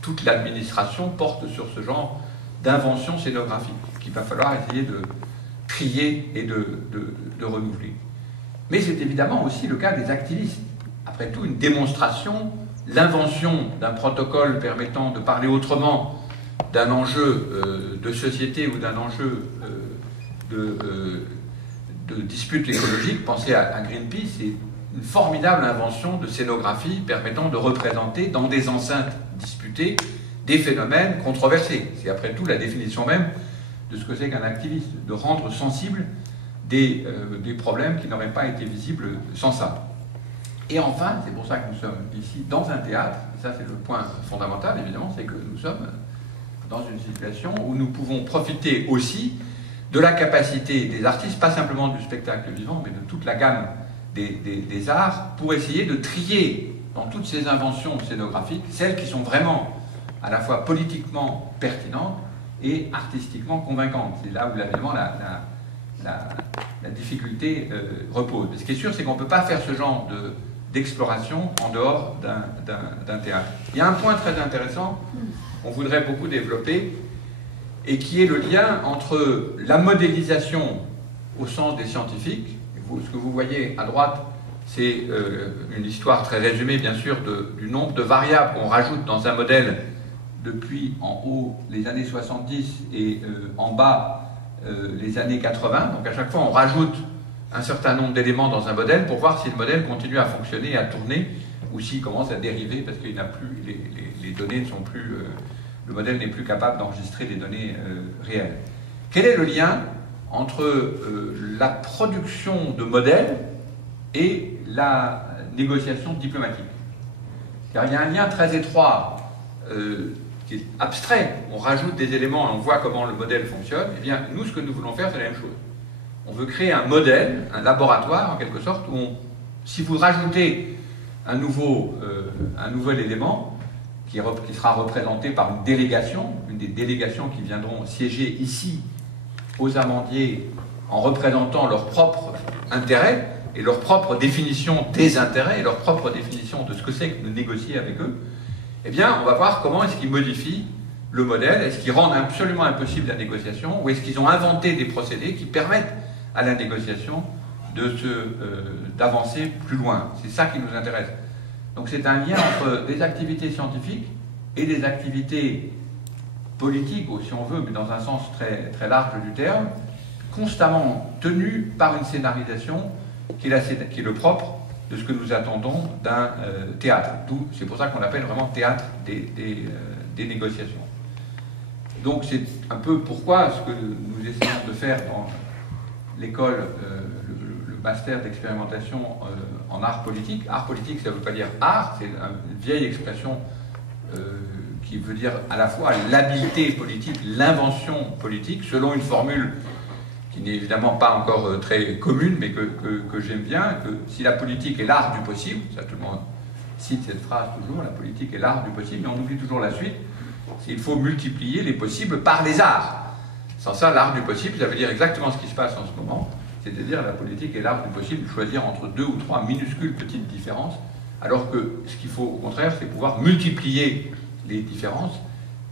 toute l'administration porte sur ce genre d'invention scénographique qu'il va falloir essayer de trier et de renouveler. Mais c'est évidemment aussi le cas des activistes. Après tout, une démonstration, l'invention d'un protocole permettant de parler autrement d'un enjeu de société ou d'un enjeu de dispute écologique, pensez à Greenpeace, c'est une formidable invention de scénographie permettant de représenter dans des enceintes disputées des phénomènes controversés. C'est après tout la définition même de ce que c'est qu'un activiste, de rendre sensibles des problèmes qui n'auraient pas été visibles sans ça. Et enfin, c'est pour ça que nous sommes ici dans un théâtre, et ça c'est le point fondamental évidemment, c'est que nous sommes dans une situation où nous pouvons profiter aussi de la capacité des artistes, pas simplement du spectacle vivant, mais de toute la gamme des arts, pour essayer de trier dans toutes ces inventions scénographiques, celles qui sont vraiment à la fois politiquement pertinentes et artistiquement convaincantes. C'est là où évidemment la difficulté repose. Mais ce qui est sûr, c'est qu'on ne peut pas faire ce genre d'exploration en dehors d'un théâtre. Il y a un point très intéressant qu'on voudrait beaucoup développer, et qui est le lien entre la modélisation au sens des scientifiques. Ce que vous voyez à droite, c'est une histoire très résumée, bien sûr, du nombre de variables qu'on rajoute dans un modèle depuis en haut les années 70 et en bas les années 80. Donc à chaque fois, on rajoute un certain nombre d'éléments dans un modèle pour voir si le modèle continue à fonctionner, à tourner, ou s'il commence à dériver parce qu'il n'a plus, les données ne sont plus... le modèle n'est plus capable d'enregistrer des données réelles. Quel est le lien entre la production de modèles et la négociation diplomatique? Car il y a un lien très étroit qui qui est abstrait, on rajoute des éléments et on voit comment le modèle fonctionne, eh bien, nous, ce que nous voulons faire, c'est la même chose. On veut créer un modèle, un laboratoire, en quelque sorte, où si vous rajoutez un nouvel élément, qui sera représenté par une délégation, une des délégations qui viendront siéger ici, aux Amandiers, en représentant leurs propres intérêts, et leur propre définition des intérêts, et leur propre définition de ce que c'est que de négocier avec eux, eh bien, on va voir comment est-ce qu'ils modifient le modèle, est-ce qu'ils rendent absolument impossible la négociation, ou est-ce qu'ils ont inventé des procédés qui permettent à la négociation d'avancer plus loin. C'est ça qui nous intéresse. Donc c'est un lien entre des activités scientifiques et des activités politiques, ou si on veut, mais dans un sens très, très large du terme, constamment tenues par une scénarisation qui est le propre de ce que nous attendons d'un théâtre. C'est pour ça qu'on l'appelle vraiment théâtre des négociations. Donc c'est un peu pourquoi ce que nous essayons de faire dans l'école, le master d'expérimentation en art politique. Art politique, ça ne veut pas dire art, c'est une vieille expression qui veut dire à la fois l'habileté politique, l'invention politique, selon une formule qui n'est évidemment pas encore très commune, mais que j'aime bien, que si la politique est l'art du possible, ça tout le monde cite cette phrase toujours, la politique est l'art du possible, mais on oublie toujours la suite, il faut multiplier les possibles par les arts. Sans ça, l'art du possible, ça veut dire exactement ce qui se passe en ce moment, c'est-à-dire la politique est l'art du possible, choisir entre 2 ou 3 minuscules petites différences, alors que ce qu'il faut au contraire, c'est pouvoir multiplier les différences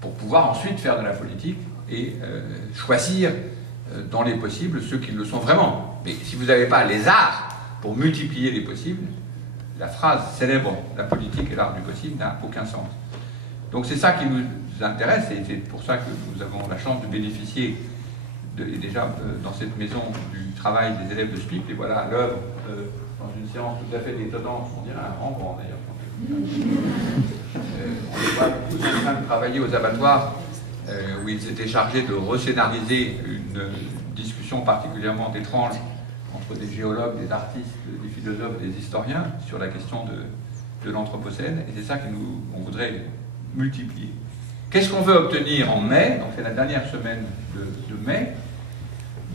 pour pouvoir ensuite faire de la politique et choisir dans les possibles ceux qui le sont vraiment. Mais si vous n'avez pas les arts pour multiplier les possibles, la phrase célèbre « la politique est l'art du possible » n'a aucun sens. Donc c'est ça qui nous intéresse, et c'est pour ça que nous avons la chance de bénéficier déjà dans cette maison du travail des élèves de SPIP, et voilà l'œuvre dans une séance tout à fait étonnante, on dirait un Rembrandt d'ailleurs. On les voit tous en train de travailler aux abattoirs où ils étaient chargés de rescénariser une discussion particulièrement étrange entre des géologues, des artistes, des philosophes, des historiens sur la question de l'Anthropocène, et c'est ça qu'on voudrait multiplier. Qu'est-ce qu'on veut obtenir en mai? Donc c'est la dernière semaine de mai,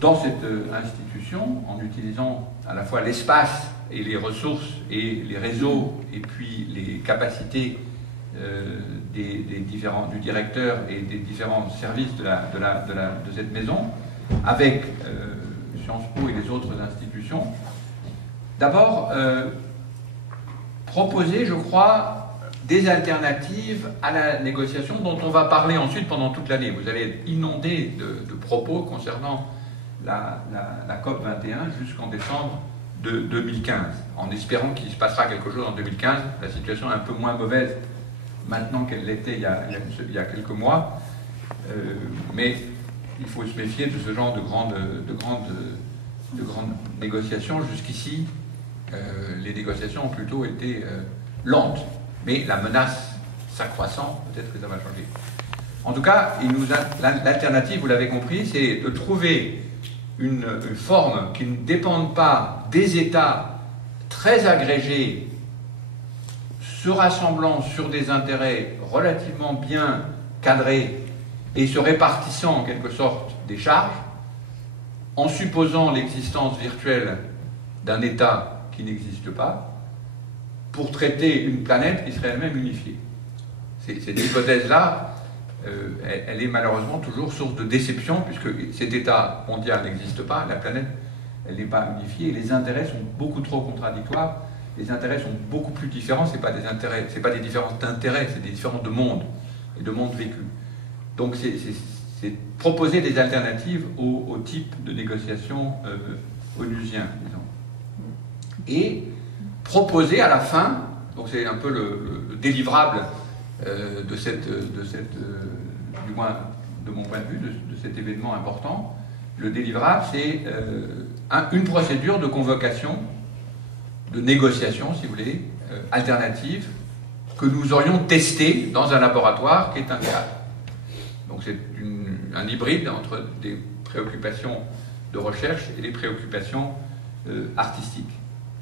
dans cette institution, en utilisant à la fois l'espace et les ressources et les réseaux et puis les capacités du directeur et des différents services de cette maison, avec Sciences Po et les autres institutions. D'abord, proposer, je crois, des alternatives à la négociation dont on va parler ensuite pendant toute l'année. Vous allez être inondé de propos concernant la COP 21 jusqu'en décembre de 2015, en espérant qu'il se passera quelque chose en 2015. La situation est un peu moins mauvaise maintenant qu'elle l'était il y a quelques mois, mais il faut se méfier de ce genre de grandes négociations. Jusqu'ici, les négociations ont plutôt été lentes, mais la menace s'accroissant, peut-être que ça va changer. En tout cas, l'alternative, vous l'avez compris, c'est de trouver une forme qui ne dépende pas des États très agrégés, se rassemblant sur des intérêts relativement bien cadrés et se répartissant en quelque sorte des charges, en supposant l'existence virtuelle d'un État qui n'existe pas, pour traiter une planète qui serait elle-même unifiée. Cette hypothèse-là, elle est malheureusement toujours source de déception, puisque cet État mondial n'existe pas, la planète, elle n'est pas unifiée, et les intérêts sont beaucoup trop contradictoires, les intérêts sont beaucoup plus différents, c'est pas des différences d'intérêts, c'est des différences de monde, et de monde vécu. Donc c'est proposer des alternatives au type de négociation onusien, disons. Et proposer à la fin, donc c'est un peu le délivrable du moins de mon point de vue, de cet événement important, le délivrable, c'est une procédure de convocation, de négociation, si vous voulez, alternative, que nous aurions testée dans un laboratoire qui est un théâtre. Donc c'est un hybride entre des préoccupations de recherche et des préoccupations artistiques.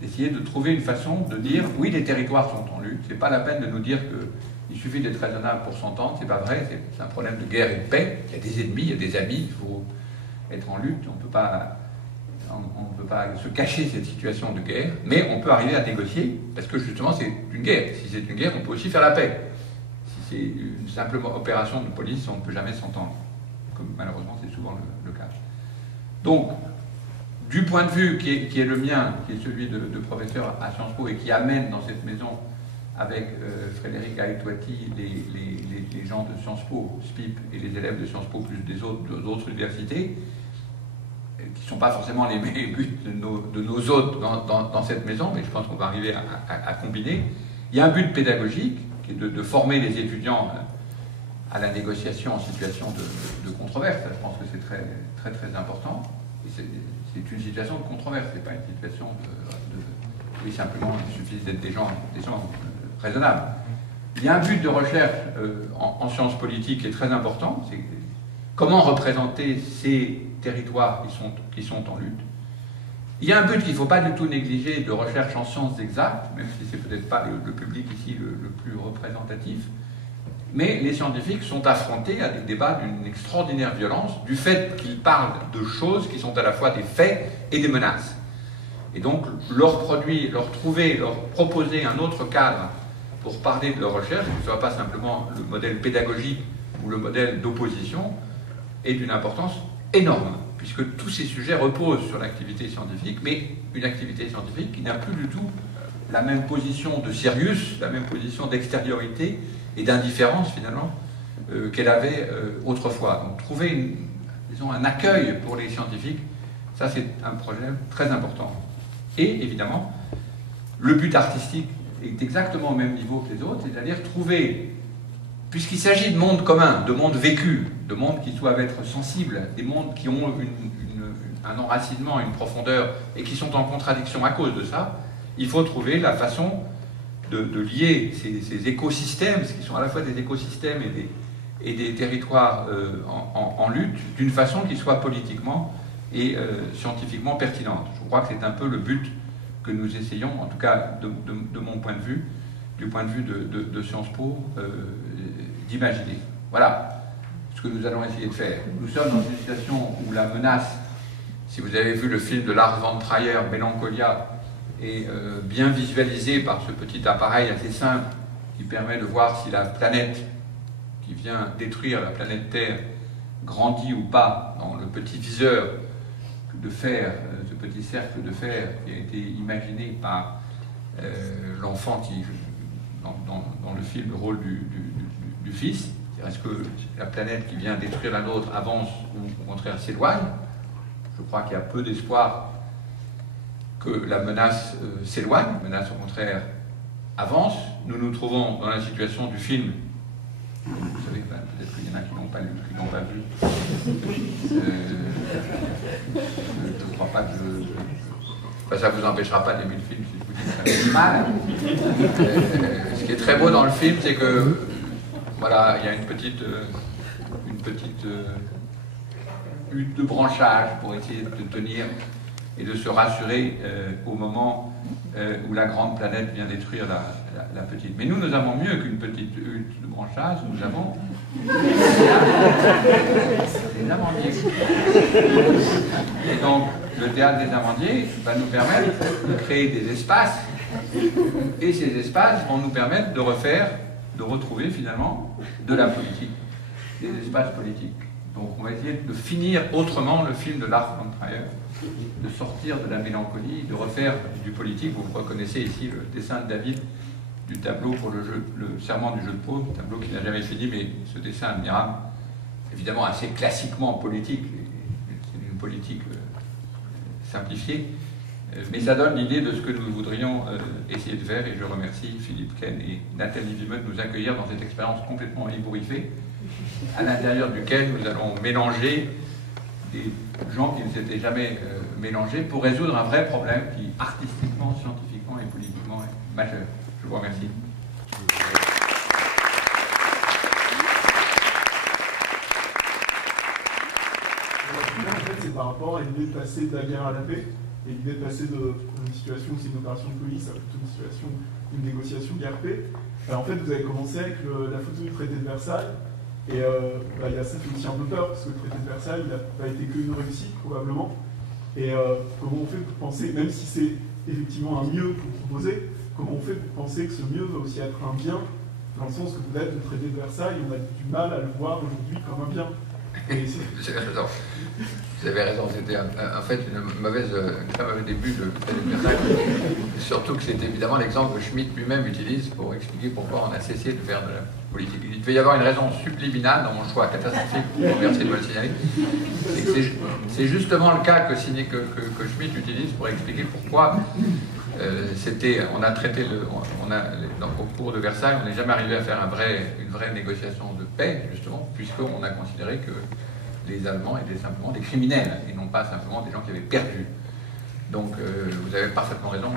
D'essayer de trouver une façon de dire, oui, les territoires sont en lutte, c'est pas la peine de nous dire il suffit d'être raisonnable pour s'entendre, c'est pas vrai, c'est un problème de guerre et de paix. Il y a des ennemis, il y a des amis, il faut être en lutte, on ne peut pas se cacher cette situation de guerre, mais on peut arriver à négocier, parce que justement c'est une guerre. Si c'est une guerre, on peut aussi faire la paix. Si c'est une simple opération de police, on ne peut jamais s'entendre, comme malheureusement c'est souvent le cas. Donc, du point de vue qui est le mien, qui est celui de professeur à Sciences Po et qui amène dans cette maison avec Frédéric Aïtouati les gens de Sciences Po, SPIP, et les élèves de Sciences Po plus d'autres universités, qui ne sont pas forcément les buts de nos hôtes dans cette maison, mais je pense qu'on va arriver à combiner. Il y a un but pédagogique, qui est de former les étudiants à la négociation en situation de controverse. Je pense que c'est très, très, très important. C'est une situation de controverse, ce n'est pas une situation oui, simplement, il suffit d'être des gens raisonnables. Il y a un but de recherche en sciences politiques qui est très important, c'est comment représenter ces territoires qui sont en lutte. Il y a un but qu'il ne faut pas du tout négliger de recherche en sciences exactes, même si c'est peut-être pas le public ici le plus représentatif, mais les scientifiques sont affrontés à des débats d'une extraordinaire violence du fait qu'ils parlent de choses qui sont à la fois des faits et des menaces. Et donc leur proposer un autre cadre pour parler de leur recherche, qui ne soit pas simplement le modèle pédagogique ou le modèle d'opposition, est d'une importance énorme, puisque tous ces sujets reposent sur l'activité scientifique, mais une activité scientifique qui n'a plus du tout la même position de sérieux, la même position d'extériorité et d'indifférence finalement qu'elle avait autrefois. Donc trouver disons, un accueil pour les scientifiques, ça c'est un problème très important. Et évidemment, le but artistique est exactement au même niveau que les autres, c'est-à-dire trouver, puisqu'il s'agit de mondes communs, de mondes vécus, de mondes qui doivent être sensibles, des mondes qui ont un enracinement, une profondeur, et qui sont en contradiction à cause de ça, il faut trouver la façon de lier ces écosystèmes, qui sont à la fois des écosystèmes et des territoires en lutte, d'une façon qui soit politiquement et scientifiquement pertinente. Je crois que c'est un peu le but que nous essayons, en tout cas de mon point de vue, du point de vue de Sciences Po, d'imaginer. Voilà ce que nous allons essayer de faire. Nous sommes dans une situation où la menace, si vous avez vu le film de Lars von Trier, Mélancolia, est bien visualisée par ce petit appareil assez simple qui permet de voir si la planète qui vient détruire la planète Terre grandit ou pas dans le petit viseur de fer, ce petit cercle de fer qui a été imaginé par l'enfant qui, dans le film, le rôle du fils. Est-ce que la planète qui vient détruire la nôtre avance ou au contraire s'éloigne? Je crois qu'il y a peu d'espoir que la menace s'éloigne, la menace au contraire avance. Nous nous trouvons dans la situation du film. Vous savez, peut-être qu'il y en a qui n'ont pas lu, qui n'ont pas vu. Je ne crois pas que enfin, ça ne vous empêchera pas d'aimer le film si je vous dis que ça fait mal. Ce qui est très beau dans le film, c'est que voilà, il y a une petite lutte de branchage pour essayer de tenir et de se rassurer au moment où la grande planète vient détruire la petite. Mais nous avons mieux qu'une petite hutte de branchage, nous avons des amandiers. Et donc, le théâtre des amandiers va nous permettre de créer des espaces, et ces espaces vont nous permettre de retrouver finalement de la politique, des espaces politiques. Donc on va essayer de finir autrement le film de Lars von Trier, de sortir de la mélancolie, de refaire du politique. Vous reconnaissez ici le dessin de David du tableau pour le serment du jeu de paume, tableau qui n'a jamais fini, mais ce dessin admirable, évidemment assez classiquement politique, c'est une politique simplifiée, mais ça donne l'idée de ce que nous voudrions essayer de faire, et je remercie Philippe Ken et Nathalie Vimeux de nous accueillir dans cette expérience complètement ébouriffée, à l'intérieur duquel nous allons mélanger des gens qui ne s'étaient jamais mélangés pour résoudre un vrai problème qui, artistiquement, scientifiquement et politiquement, est majeur. Je vous remercie. En fait, c'est par rapport à l'idée de passer de la guerre à la paix. Et l'idée de passer d'une situation où c'est une opération de police à plutôt une situation, une négociation guerre-paix. En fait, vous avez commencé avec la photo du traité de Versailles. Et ça fait aussi un peu peur, parce que le traité de Versailles n'a pas été qu'une réussite, probablement. Et comment on fait pour penser, même si c'est effectivement un mieux que vous proposez, comment on fait pour penser que ce mieux va aussi être un bien, dans le sens que peut-être le traité de Versailles, on a du mal à le voir aujourd'hui comme un bien. Vous avez raison. Vous avez raison, c'était en fait un très mauvais début de traité de Versailles. Surtout que c'est évidemment l'exemple que Schmitt lui-même utilise pour expliquer pourquoi on a cessé de faire de la politique. Il devait y avoir une raison subliminale dans mon choix catastrophique, merci de me le signaler. C'est justement le cas que Schmitt utilise pour expliquer pourquoi on a traité au cours de Versailles, on n'est jamais arrivé à faire une vraie négociation de paix, justement, puisqu'on a considéré que les Allemands étaient simplement des criminels et non pas simplement des gens qui avaient perdu. Donc vous avez parfaitement raison,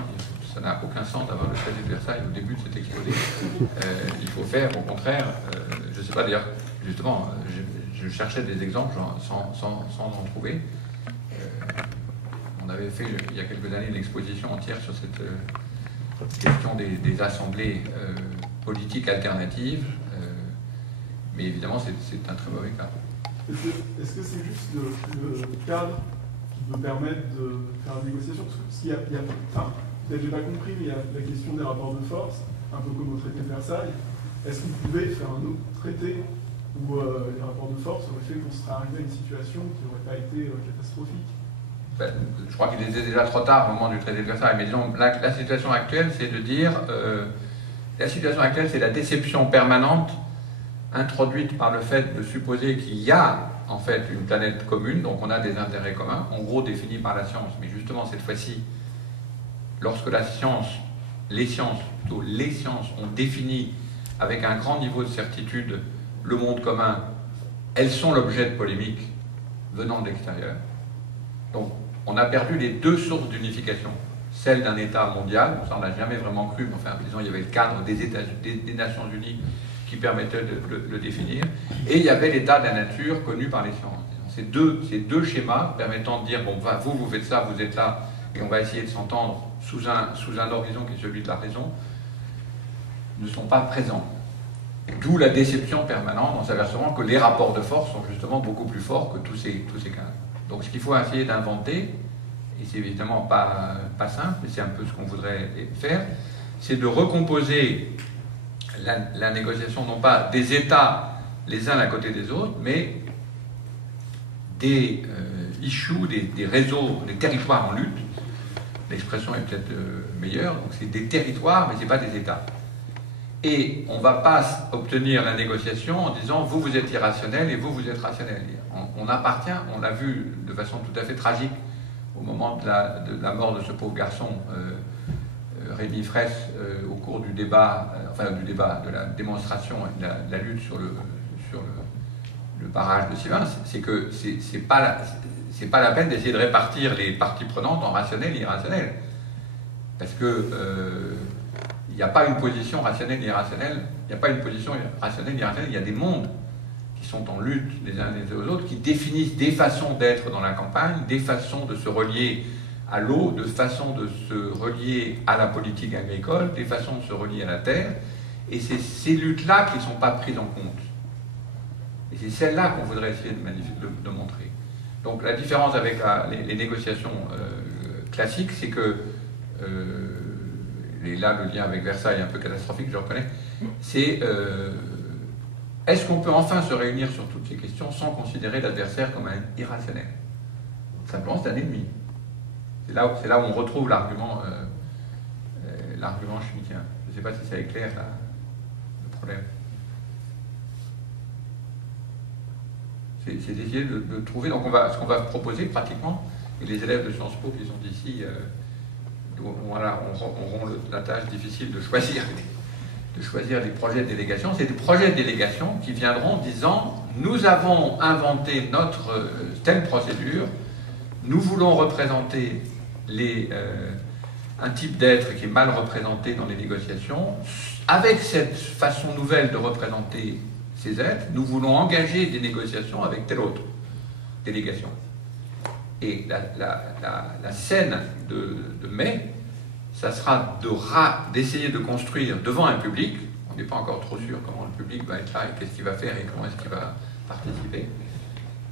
ça n'a aucun sens d'avoir le traité de Versailles au début de cet exposé. Il faut faire, au contraire, je ne sais pas d'ailleurs, justement, je cherchais des exemples sans en trouver. On avait fait il y a quelques années une exposition entière sur cette question des assemblées politiques alternatives, mais évidemment c'est un très mauvais cas. Est-ce que c'est juste le cadre qui peut permettre de faire une négociation? Parce qu'il y a peut-être j'ai pas compris, mais il y a la question des rapports de force, un peu comme au traité de Versailles. Est-ce que vous pouvez faire un autre traité où les rapports de force auraient fait qu'on serait arrivé à une situation qui n'aurait pas été catastrophique? Je crois qu'il était déjà trop tard au moment du traité de Versailles, mais disons, la situation actuelle, c'est de dire... la situation actuelle, c'est la déception permanente introduite par le fait de supposer qu'il y a en fait une planète commune, donc on a des intérêts communs, en gros définis par la science, mais justement cette fois-ci, lorsque les sciences ont défini avec un grand niveau de certitude le monde commun, elles sont l'objet de polémiques venant de l'extérieur. Donc on a perdu les deux sources d'unification, celle d'un État mondial, ça on n'a jamais vraiment cru, mais enfin disons il y avait le cadre des Nations Unies qui permettait de le définir, et il y avait l'état de la nature connu par les sciences. Ces deux schémas permettant de dire, bon, vous faites ça, vous êtes là, et on va essayer de s'entendre sous un horizon qui est celui de la raison, ne sont pas présents. D'où la déception permanente en s'apercevant que les rapports de force sont justement beaucoup plus forts que tous ces cas. Donc ce qu'il faut essayer d'inventer, et c'est évidemment pas simple, mais c'est un peu ce qu'on voudrait faire, c'est de recomposer la négociation, non pas des États les uns à côté des autres, mais des issues, des réseaux, des territoires en lutte. L'expression est peut-être meilleure, donc c'est des territoires, mais ce n'est pas des États. Et on ne va pas obtenir la négociation en disant vous êtes irrationnel et vous êtes rationnel. On appartient, on l'a vu de façon tout à fait tragique au moment de la mort de ce pauvre garçon, Rémi Fraisse, au cours du débat, de la démonstration et de la lutte sur le barrage de Sivins, c'est que c'est pas la peine d'essayer de répartir les parties prenantes en rationnelles et irrationnelles. Parce que il n'y a pas une position rationnelle et irrationnelle, il n'y a pas une position rationnelle et irrationnelle, il y a des mondes qui sont en lutte les uns les autres, qui définissent des façons d'être dans la campagne, des façons de se relier à l'eau, de façons de se relier à la politique agricole, des façons de se relier à la terre, et c'est ces luttes-là qui ne sont pas prises en compte. Et c'est celles-là qu'on voudrait essayer de montrer. Donc la différence avec les négociations classiques, c'est que, et là le lien avec Versailles est un peu catastrophique, je reconnais, c'est est-ce qu'on peut enfin se réunir sur toutes ces questions sans considérer l'adversaire comme un irrationnel? Simplement c'est un ennemi. C'est là où on retrouve l'argument schmittien. Je ne sais pas si ça éclaire le problème. C'est d'essayer de trouver. Donc ce qu'on va proposer pratiquement, et les élèves de Sciences Po qui sont ici auront la tâche difficile de choisir des projets de délégation. C'est des projets de délégation qui viendront disant nous avons inventé notre telle procédure, nous voulons représenter un type d'être qui est mal représenté dans les négociations. Avec cette façon nouvelle de représenter ces êtres, nous voulons engager des négociations avec telle autre délégation. Et la scène de mai, ça sera d'essayer de construire devant un public. On n'est pas encore trop sûr comment le public va être là et qu'est-ce qu'il va faire et comment est-ce qu'il va participer.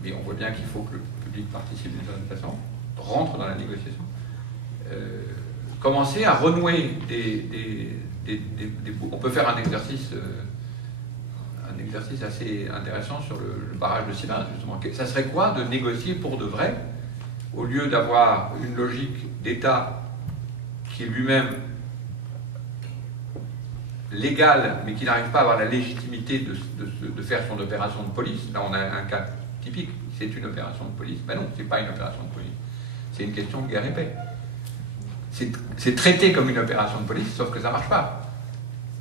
Mais on voit bien qu'il faut que le public participe d'une certaine façon, rentre dans la négociation. Commencer à renouer on peut faire un exercice assez intéressant sur le barrage de Sivin, justement. Ça serait quoi de négocier pour de vrai, au lieu d'avoir une logique d'État qui est lui-même légal, mais qui n'arrive pas à avoir la légitimité de faire son opération de police. Là, on a un cas typique. C'est une opération de police. Ben non, c'est pas une opération de police. C'est une question de guerre et paix. C'est traité comme une opération de police, sauf que ça ne marche pas.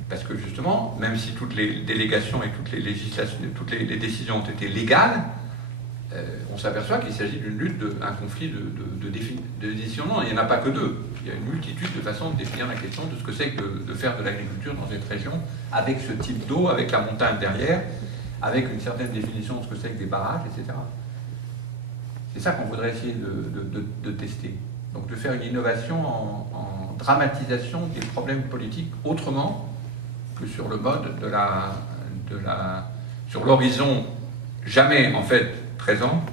Parce que justement, même si toutes les délégations et toutes les législations, toutes les décisions ont été légales, on s'aperçoit qu'il s'agit d'une lutte, d'un conflit de décision. Non, il n'y en a pas que deux. Il y a une multitude de façons de définir la question de ce que c'est que de faire de l'agriculture dans cette région, avec ce type d'eau, avec la montagne derrière, avec une certaine définition de ce que c'est que des barrages, etc. C'est ça qu'on voudrait essayer de tester. Donc de faire une innovation en dramatisation des problèmes politiques autrement que sur le mode sur l'horizon jamais en fait présent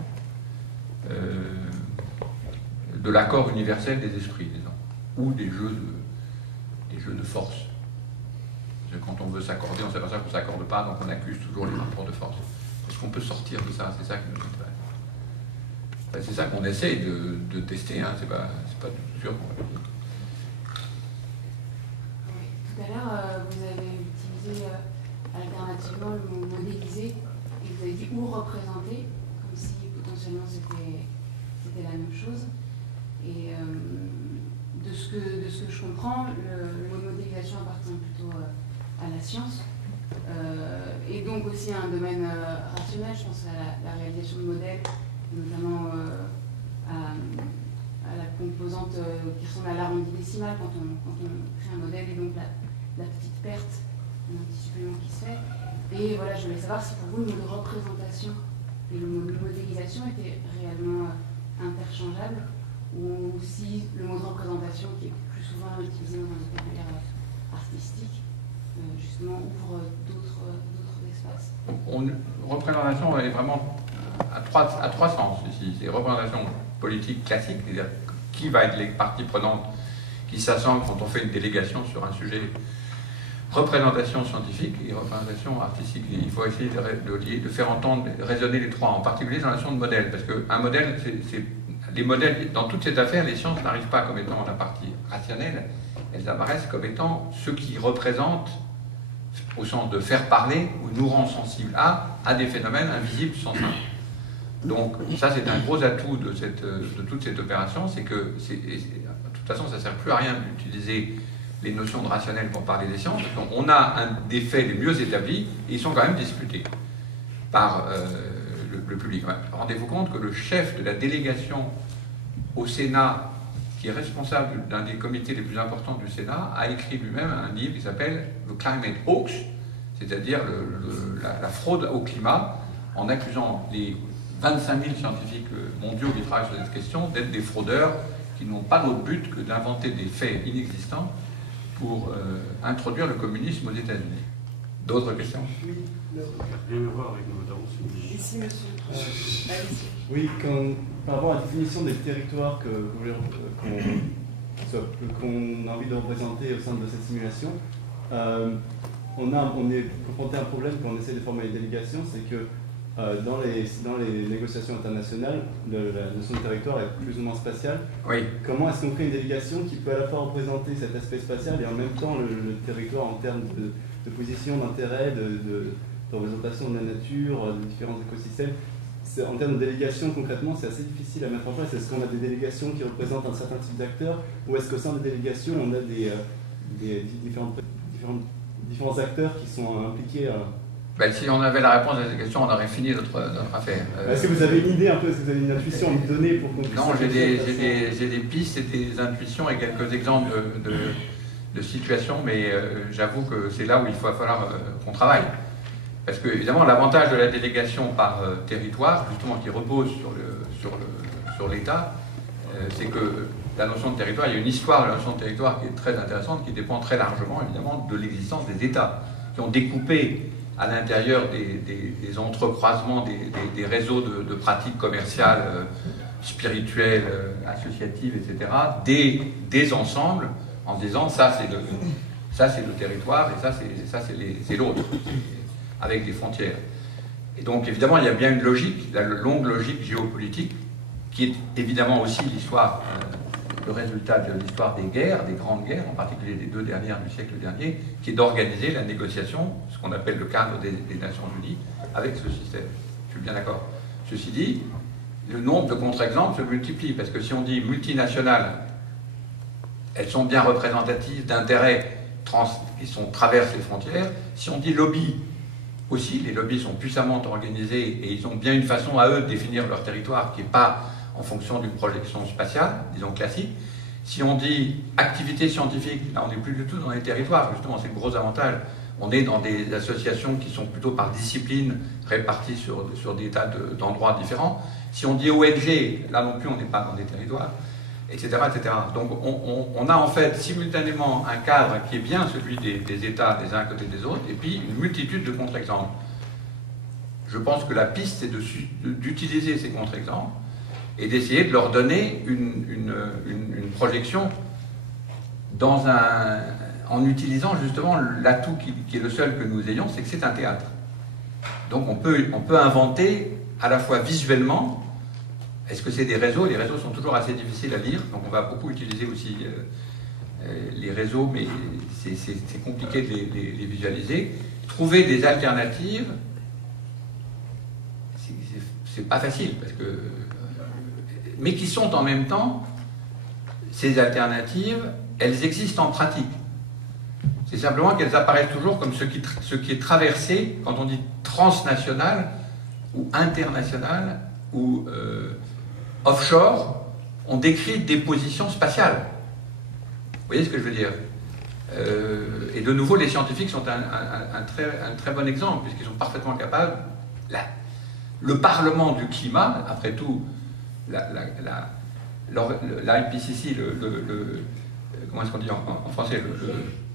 de l'accord universel des esprits, disons, ou des jeux de force. Quand on veut s'accorder, on s'aperçoit qu'on ne s'accorde pas, donc on accuse toujours les rapports de force. Est-ce qu'on peut sortir de ça? C'est ça qui nous intéresse. Enfin, c'est ça qu'on essaye de tester, hein. C'est pas sûr. Oui. Tout à l'heure, vous avez utilisé alternativement le mot modéliser, et vous avez dit ou représenter, comme si potentiellement c'était la même chose. Et de ce que je comprends, le mot modélisation appartient plutôt à la science, et donc aussi à un domaine rationnel. Je pense à la réalisation de modèles, notamment à la composante qui ressemble à l'arrondi décimal quand on crée un modèle, et donc la petite perte, un petit supplément qui se fait. Et voilà, je voulais savoir si pour vous le mot de représentation et le mot de modélisation étaient réellement interchangeables, ou si le mot de représentation, qui est plus souvent utilisé dans le vocabulaire artistique, justement ouvre d'autres espaces. Représentation est vraiment à trois sens ici. C'est représentation politique classique, c'est-à-dire qui va être les parties prenantes qui s'assemblent quand on fait une délégation sur un sujet. Représentation scientifique et représentation artistique. Il faut essayer de faire entendre, résonner les trois, en particulier dans la notion de modèle, parce qu'un modèle, les modèles, dans toute cette affaire, les sciences n'arrivent pas comme étant la partie rationnelle, elles apparaissent comme étant ceux qui représentent, au sens de faire parler, ou nous rend sensibles à des phénomènes invisibles sans fin. Donc ça, c'est un gros atout de toute cette opération, c'est que, de toute façon, ça ne sert plus à rien d'utiliser les notions de rationnel pour parler des sciences. Donc, on a des faits les mieux établis, et ils sont quand même discutés par le public. Rendez-vous compte que le chef de la délégation au Sénat, qui est responsable d'un des comités les plus importants du Sénat, a écrit lui-même un livre qui s'appelle « The Climate Hoax », c'est-à-dire la fraude au climat, en accusant les 25 000 scientifiques mondiaux qui travaillent sur cette question d'être des fraudeurs qui n'ont pas d'autre but que d'inventer des faits inexistants pour introduire le communisme aux États-Unis. D'autres questions? Rien à voir avec nos interventions. Ici, monsieur. Oui, par rapport à la définition des territoires qu'on a envie de représenter au sein de cette simulation, on est confronté à un problème quand on essaie de former les délégations, c'est que dans les négociations internationales, la notion de territoire est plus ou moins spatiale. Oui. Comment est-ce qu'on crée une délégation qui peut à la fois représenter cet aspect spatial et en même temps le territoire en termes de position, d'intérêt, de représentation de la nature, de différents écosystèmes? En termes de délégation, concrètement, c'est assez difficile à mettre en place. Est-ce qu'on a des délégations qui représentent un certain type d'acteurs, ou est-ce qu'au sein des délégations, on a différents acteurs qui sont impliqués Si on avait la réponse à cette question, on aurait fini notre affaire. Est-ce que vous avez une idée un peu, est-ce que vous avez une intuition à me donner pour qu'on puisse... Non, j'ai des pistes et des intuitions et quelques exemples de situations, mais j'avoue que c'est là où il va falloir qu'on travaille. Parce que, évidemment, l'avantage de la délégation par territoire, justement, qui repose sur l'État, c'est que la notion de territoire, il y a une histoire de la notion de territoire qui est très intéressante, qui dépend très largement, évidemment, de l'existence des États, qui ont découpé à l'intérieur des entrecroisements, des réseaux de pratiques commerciales, spirituelles, associatives, etc., des ensembles, en disant ça c'est le territoire et ça c'est l'autre, avec des frontières. Et donc évidemment il y a bien une logique, la longue logique géopolitique, qui est évidemment aussi l'histoire, le résultat de l'histoire des guerres, des grandes guerres, en particulier les 2 dernières du siècle dernier, qui est d'organiser la négociation, ce qu'on appelle le cadre des Nations Unies, avec ce système. Je suis bien d'accord. Ceci dit, le nombre de contre-exemples se multiplie, parce que si on dit multinationales, elles sont bien représentatives d'intérêts qui traversent les frontières. Si on dit lobby, aussi, les lobbies sont puissamment organisés et ils ont bien une façon à eux de définir leur territoire qui n'est pas en fonction d'une projection spatiale, disons classique. Si on dit activité scientifique, là on n'est plus du tout dans les territoires, justement c'est le gros avantage. On est dans des associations qui sont plutôt par discipline réparties sur des tas d'endroits différents. Si on dit ONG, là non plus on n'est pas dans des territoires, etc. etc. Donc on a en fait simultanément un cadre qui est bien celui des États des uns à côté des autres, et puis une multitude de contre-exemples. Je pense que la piste c'est d'utiliser ces contre-exemples et d'essayer de leur donner une projection en utilisant justement l'atout qui est le seul que nous ayons, c'est que c'est un théâtre. Donc on peut inventer à la fois visuellement. Est-ce que c'est des réseaux? Les réseaux sont toujours assez difficiles à lire, donc on va beaucoup utiliser aussi les réseaux, mais c'est compliqué de les visualiser. Trouver des alternatives, c'est pas facile, mais qui sont en même temps, ces alternatives, elles existent en pratique. C'est simplement qu'elles apparaissent toujours comme ce qui est traversé, quand on dit transnational, ou international, ou offshore, on décrit des positions spatiales. Vous voyez ce que je veux dire? Et de nouveau, les scientifiques sont un très bon exemple, puisqu'ils sont parfaitement capables. Le Parlement du climat, après tout, l'IPCC, comment est-ce qu'on dit en français,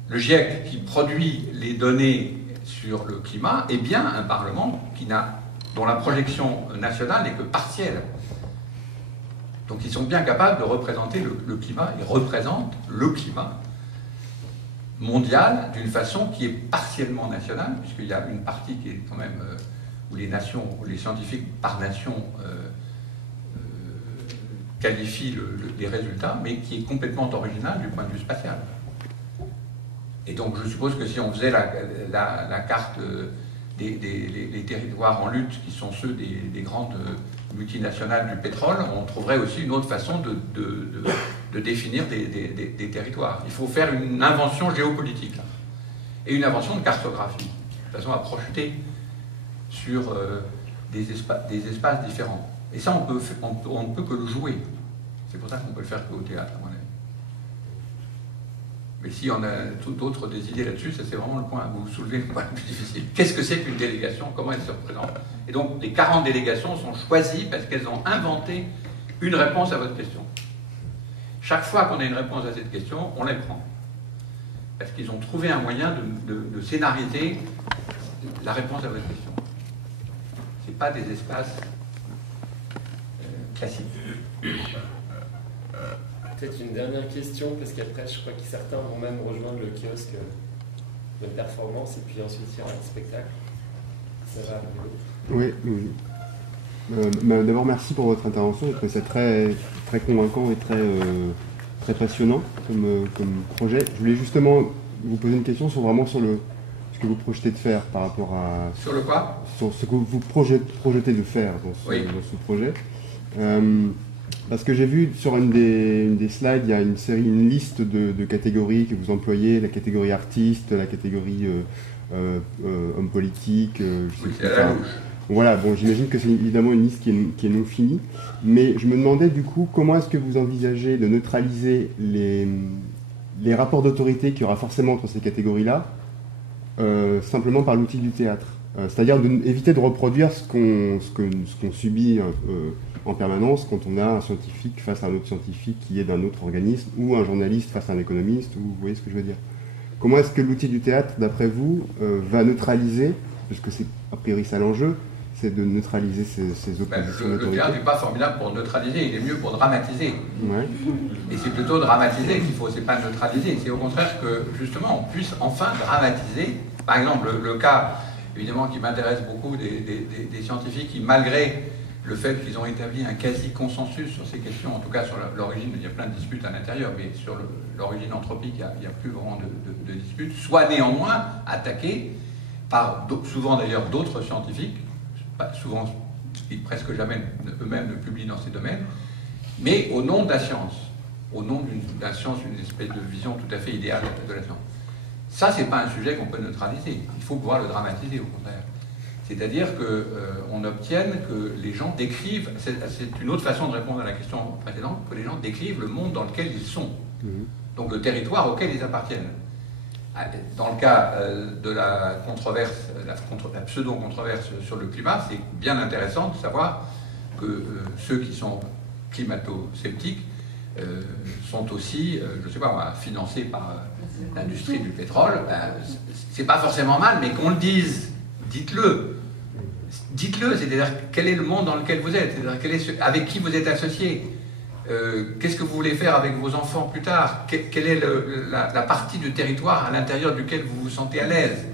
le GIEC qui produit les données sur le climat, est bien un Parlement dont la projection nationale n'est que partielle. Donc ils sont bien capables de représenter le climat, ils représentent le climat mondial d'une façon qui est partiellement nationale, puisqu'il y a une partie qui est quand même où les scientifiques par nation qualifient les résultats, mais qui est complètement originale du point de vue spatial. Et donc je suppose que si on faisait la carte des territoires en lutte, qui sont ceux des grandes multinationales du pétrole, on trouverait aussi une autre façon de définir des territoires. Il faut faire une invention géopolitique, là, et une invention de cartographie, de façon à projeter sur des espaces différents. Et ça, on ne peut que le jouer. C'est pour ça qu'on peut le faire qu'au théâtre, à mon avis. Mais si on a d'autres des idées là-dessus, ça c'est vraiment le point où vous soulevez le point le plus difficile. Qu'est-ce que c'est qu'une délégation? Comment elle se représente? Et donc, les 40 délégations sont choisies parce qu'elles ont inventé une réponse à votre question. Chaque fois qu'on a une réponse à cette question, on les prend. Parce qu'ils ont trouvé un moyen de scénariser la réponse à votre question. Ce n'est pas des espaces classiques. Peut-être une dernière question, parce qu'après, je crois que certains vont même rejoindre le kiosque de performance, et puis ensuite il y aura un spectacle. Ça va arriver. Oui. D'abord, merci pour votre intervention. Je trouve ça très, très convaincant et très passionnant comme projet. Je voulais justement vous poser une question sur ce que vous projetez de faire par rapport à... Sur le quoi? Sur ce que vous projetez de faire dans ce projet. Parce que j'ai vu sur une des slides, il y a une liste de catégories que vous employez, la catégorie artiste, la catégorie homme politique, oui, c'est la louche. Voilà, bon, j'imagine que c'est évidemment une liste qui est non finie, mais je me demandais du coup comment est-ce que vous envisagez de neutraliser les rapports d'autorité qu'il y aura forcément entre ces catégories-là, simplement par l'outil du théâtre. C'est-à-dire d'éviter de reproduire ce qu'on subit en permanence quand on a un scientifique face à un autre scientifique qui est d'un autre organisme, ou un journaliste face à un économiste, ou vous voyez ce que je veux dire. Comment est-ce que l'outil du théâtre, d'après vous, va neutraliser, puisque c'est a priori ça l'enjeu, c'est de neutraliser ces oppositions d'autorité. Le théâtre n'est pas formidable pour neutraliser, il est mieux pour dramatiser. Ouais. Et c'est plutôt dramatiser qu'il faut, c'est pas neutraliser. C'est au contraire que, justement, on puisse enfin dramatiser. Par exemple, le cas, évidemment, qui m'intéresse beaucoup des scientifiques qui, malgré le fait qu'ils ont établi un quasi-consensus sur ces questions, en tout cas sur l'origine, il y a plein de disputes à l'intérieur, mais sur l'origine anthropique, il n'y a plus vraiment de disputes, soit néanmoins attaqués par souvent d'ailleurs d'autres scientifiques, souvent, presque jamais eux-mêmes ne publient dans ces domaines, mais au nom de la science, au nom de la science, une espèce de vision tout à fait idéale de la science. Ça, c'est pas un sujet qu'on peut neutraliser, il faut pouvoir le dramatiser au contraire. C'est-à-dire qu'on obtienne que les gens décrivent, c'est une autre façon de répondre à la question précédente, que les gens décrivent le monde dans lequel ils sont, donc le territoire auquel ils appartiennent. Dans le cas de la controverse, la pseudo-controverse sur le climat, c'est bien intéressant de savoir que ceux qui sont climato-sceptiques sont aussi, je ne sais pas moi, financés par l'industrie du pétrole. C'est pas forcément mal, mais qu'on le dise, dites-le. Dites-le, c'est-à-dire quel est le monde dans lequel vous êtes, c'est-à-dire avec qui vous êtes associé. Qu'est-ce que vous voulez faire avec vos enfants plus tard? Quelle est la partie du territoire à l'intérieur duquel vous vous sentez à l'aise?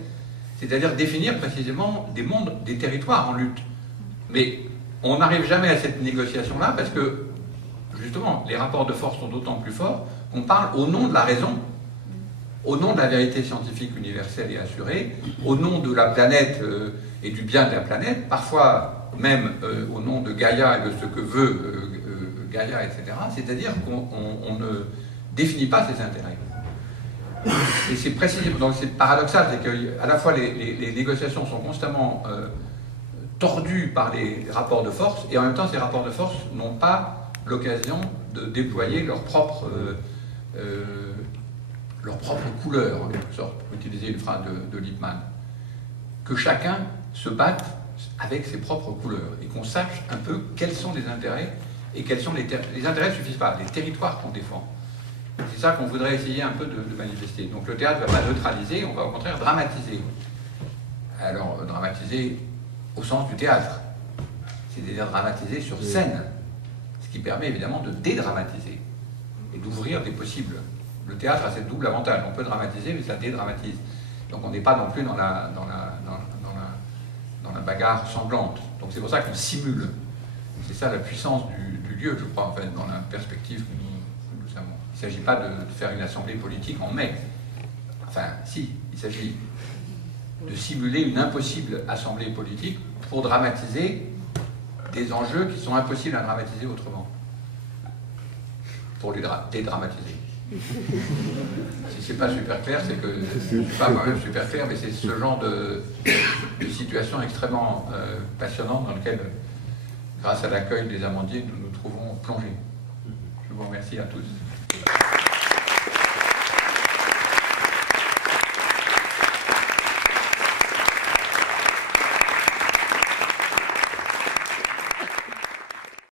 C'est-à-dire définir précisément des mondes, des territoires en lutte. Mais on n'arrive jamais à cette négociation-là parce que, justement, les rapports de force sont d'autant plus forts qu'on parle au nom de la raison, au nom de la vérité scientifique universelle et assurée, au nom de la planète et du bien de la planète, parfois même au nom de Gaïa et de ce que veut Gaïa, etc. C'est-à-dire qu'on ne définit pas ses intérêts. Et c'est précisément, donc c'est paradoxal, c'est qu'à la fois les négociations sont constamment tordues par les rapports de force, et en même temps ces rapports de force n'ont pas l'occasion de déployer leur propre couleur, en quelque sorte, pour utiliser une phrase de Lippmann. Que chacun se batte avec ses propres couleurs, et qu'on sache un peu quels sont les intérêts, et quels sont les intérêts ne suffisent pas, les territoires qu'on défend. C'est ça qu'on voudrait essayer un peu de manifester. Donc le théâtre ne va pas neutraliser, on va au contraire dramatiser. Alors, dramatiser au sens du théâtre, c'est-à-dire dramatiser sur scène, ce qui permet évidemment de dédramatiser et d'ouvrir des possibles. Le théâtre a cette double avantage, on peut dramatiser, mais ça dédramatise. Donc on n'est pas non plus dans la bagarre sanglante. Donc c'est pour ça qu'on simule. C'est ça la puissance du lieu, je crois, en fait, dans la perspective que nous avons. Il ne s'agit pas de faire une assemblée politique en mai. Enfin, si, il s'agit de simuler une impossible assemblée politique pour dramatiser des enjeux qui sont impossibles à dramatiser autrement. Pour les dédramatiser. Si c'est pas super clair, c'est que je ne suis pas moi-même super clair, mais c'est ce genre de situation extrêmement passionnante dans lequel, grâce à l'accueil des amandiers, nous nous trouvons plongés. Je vous remercie à tous.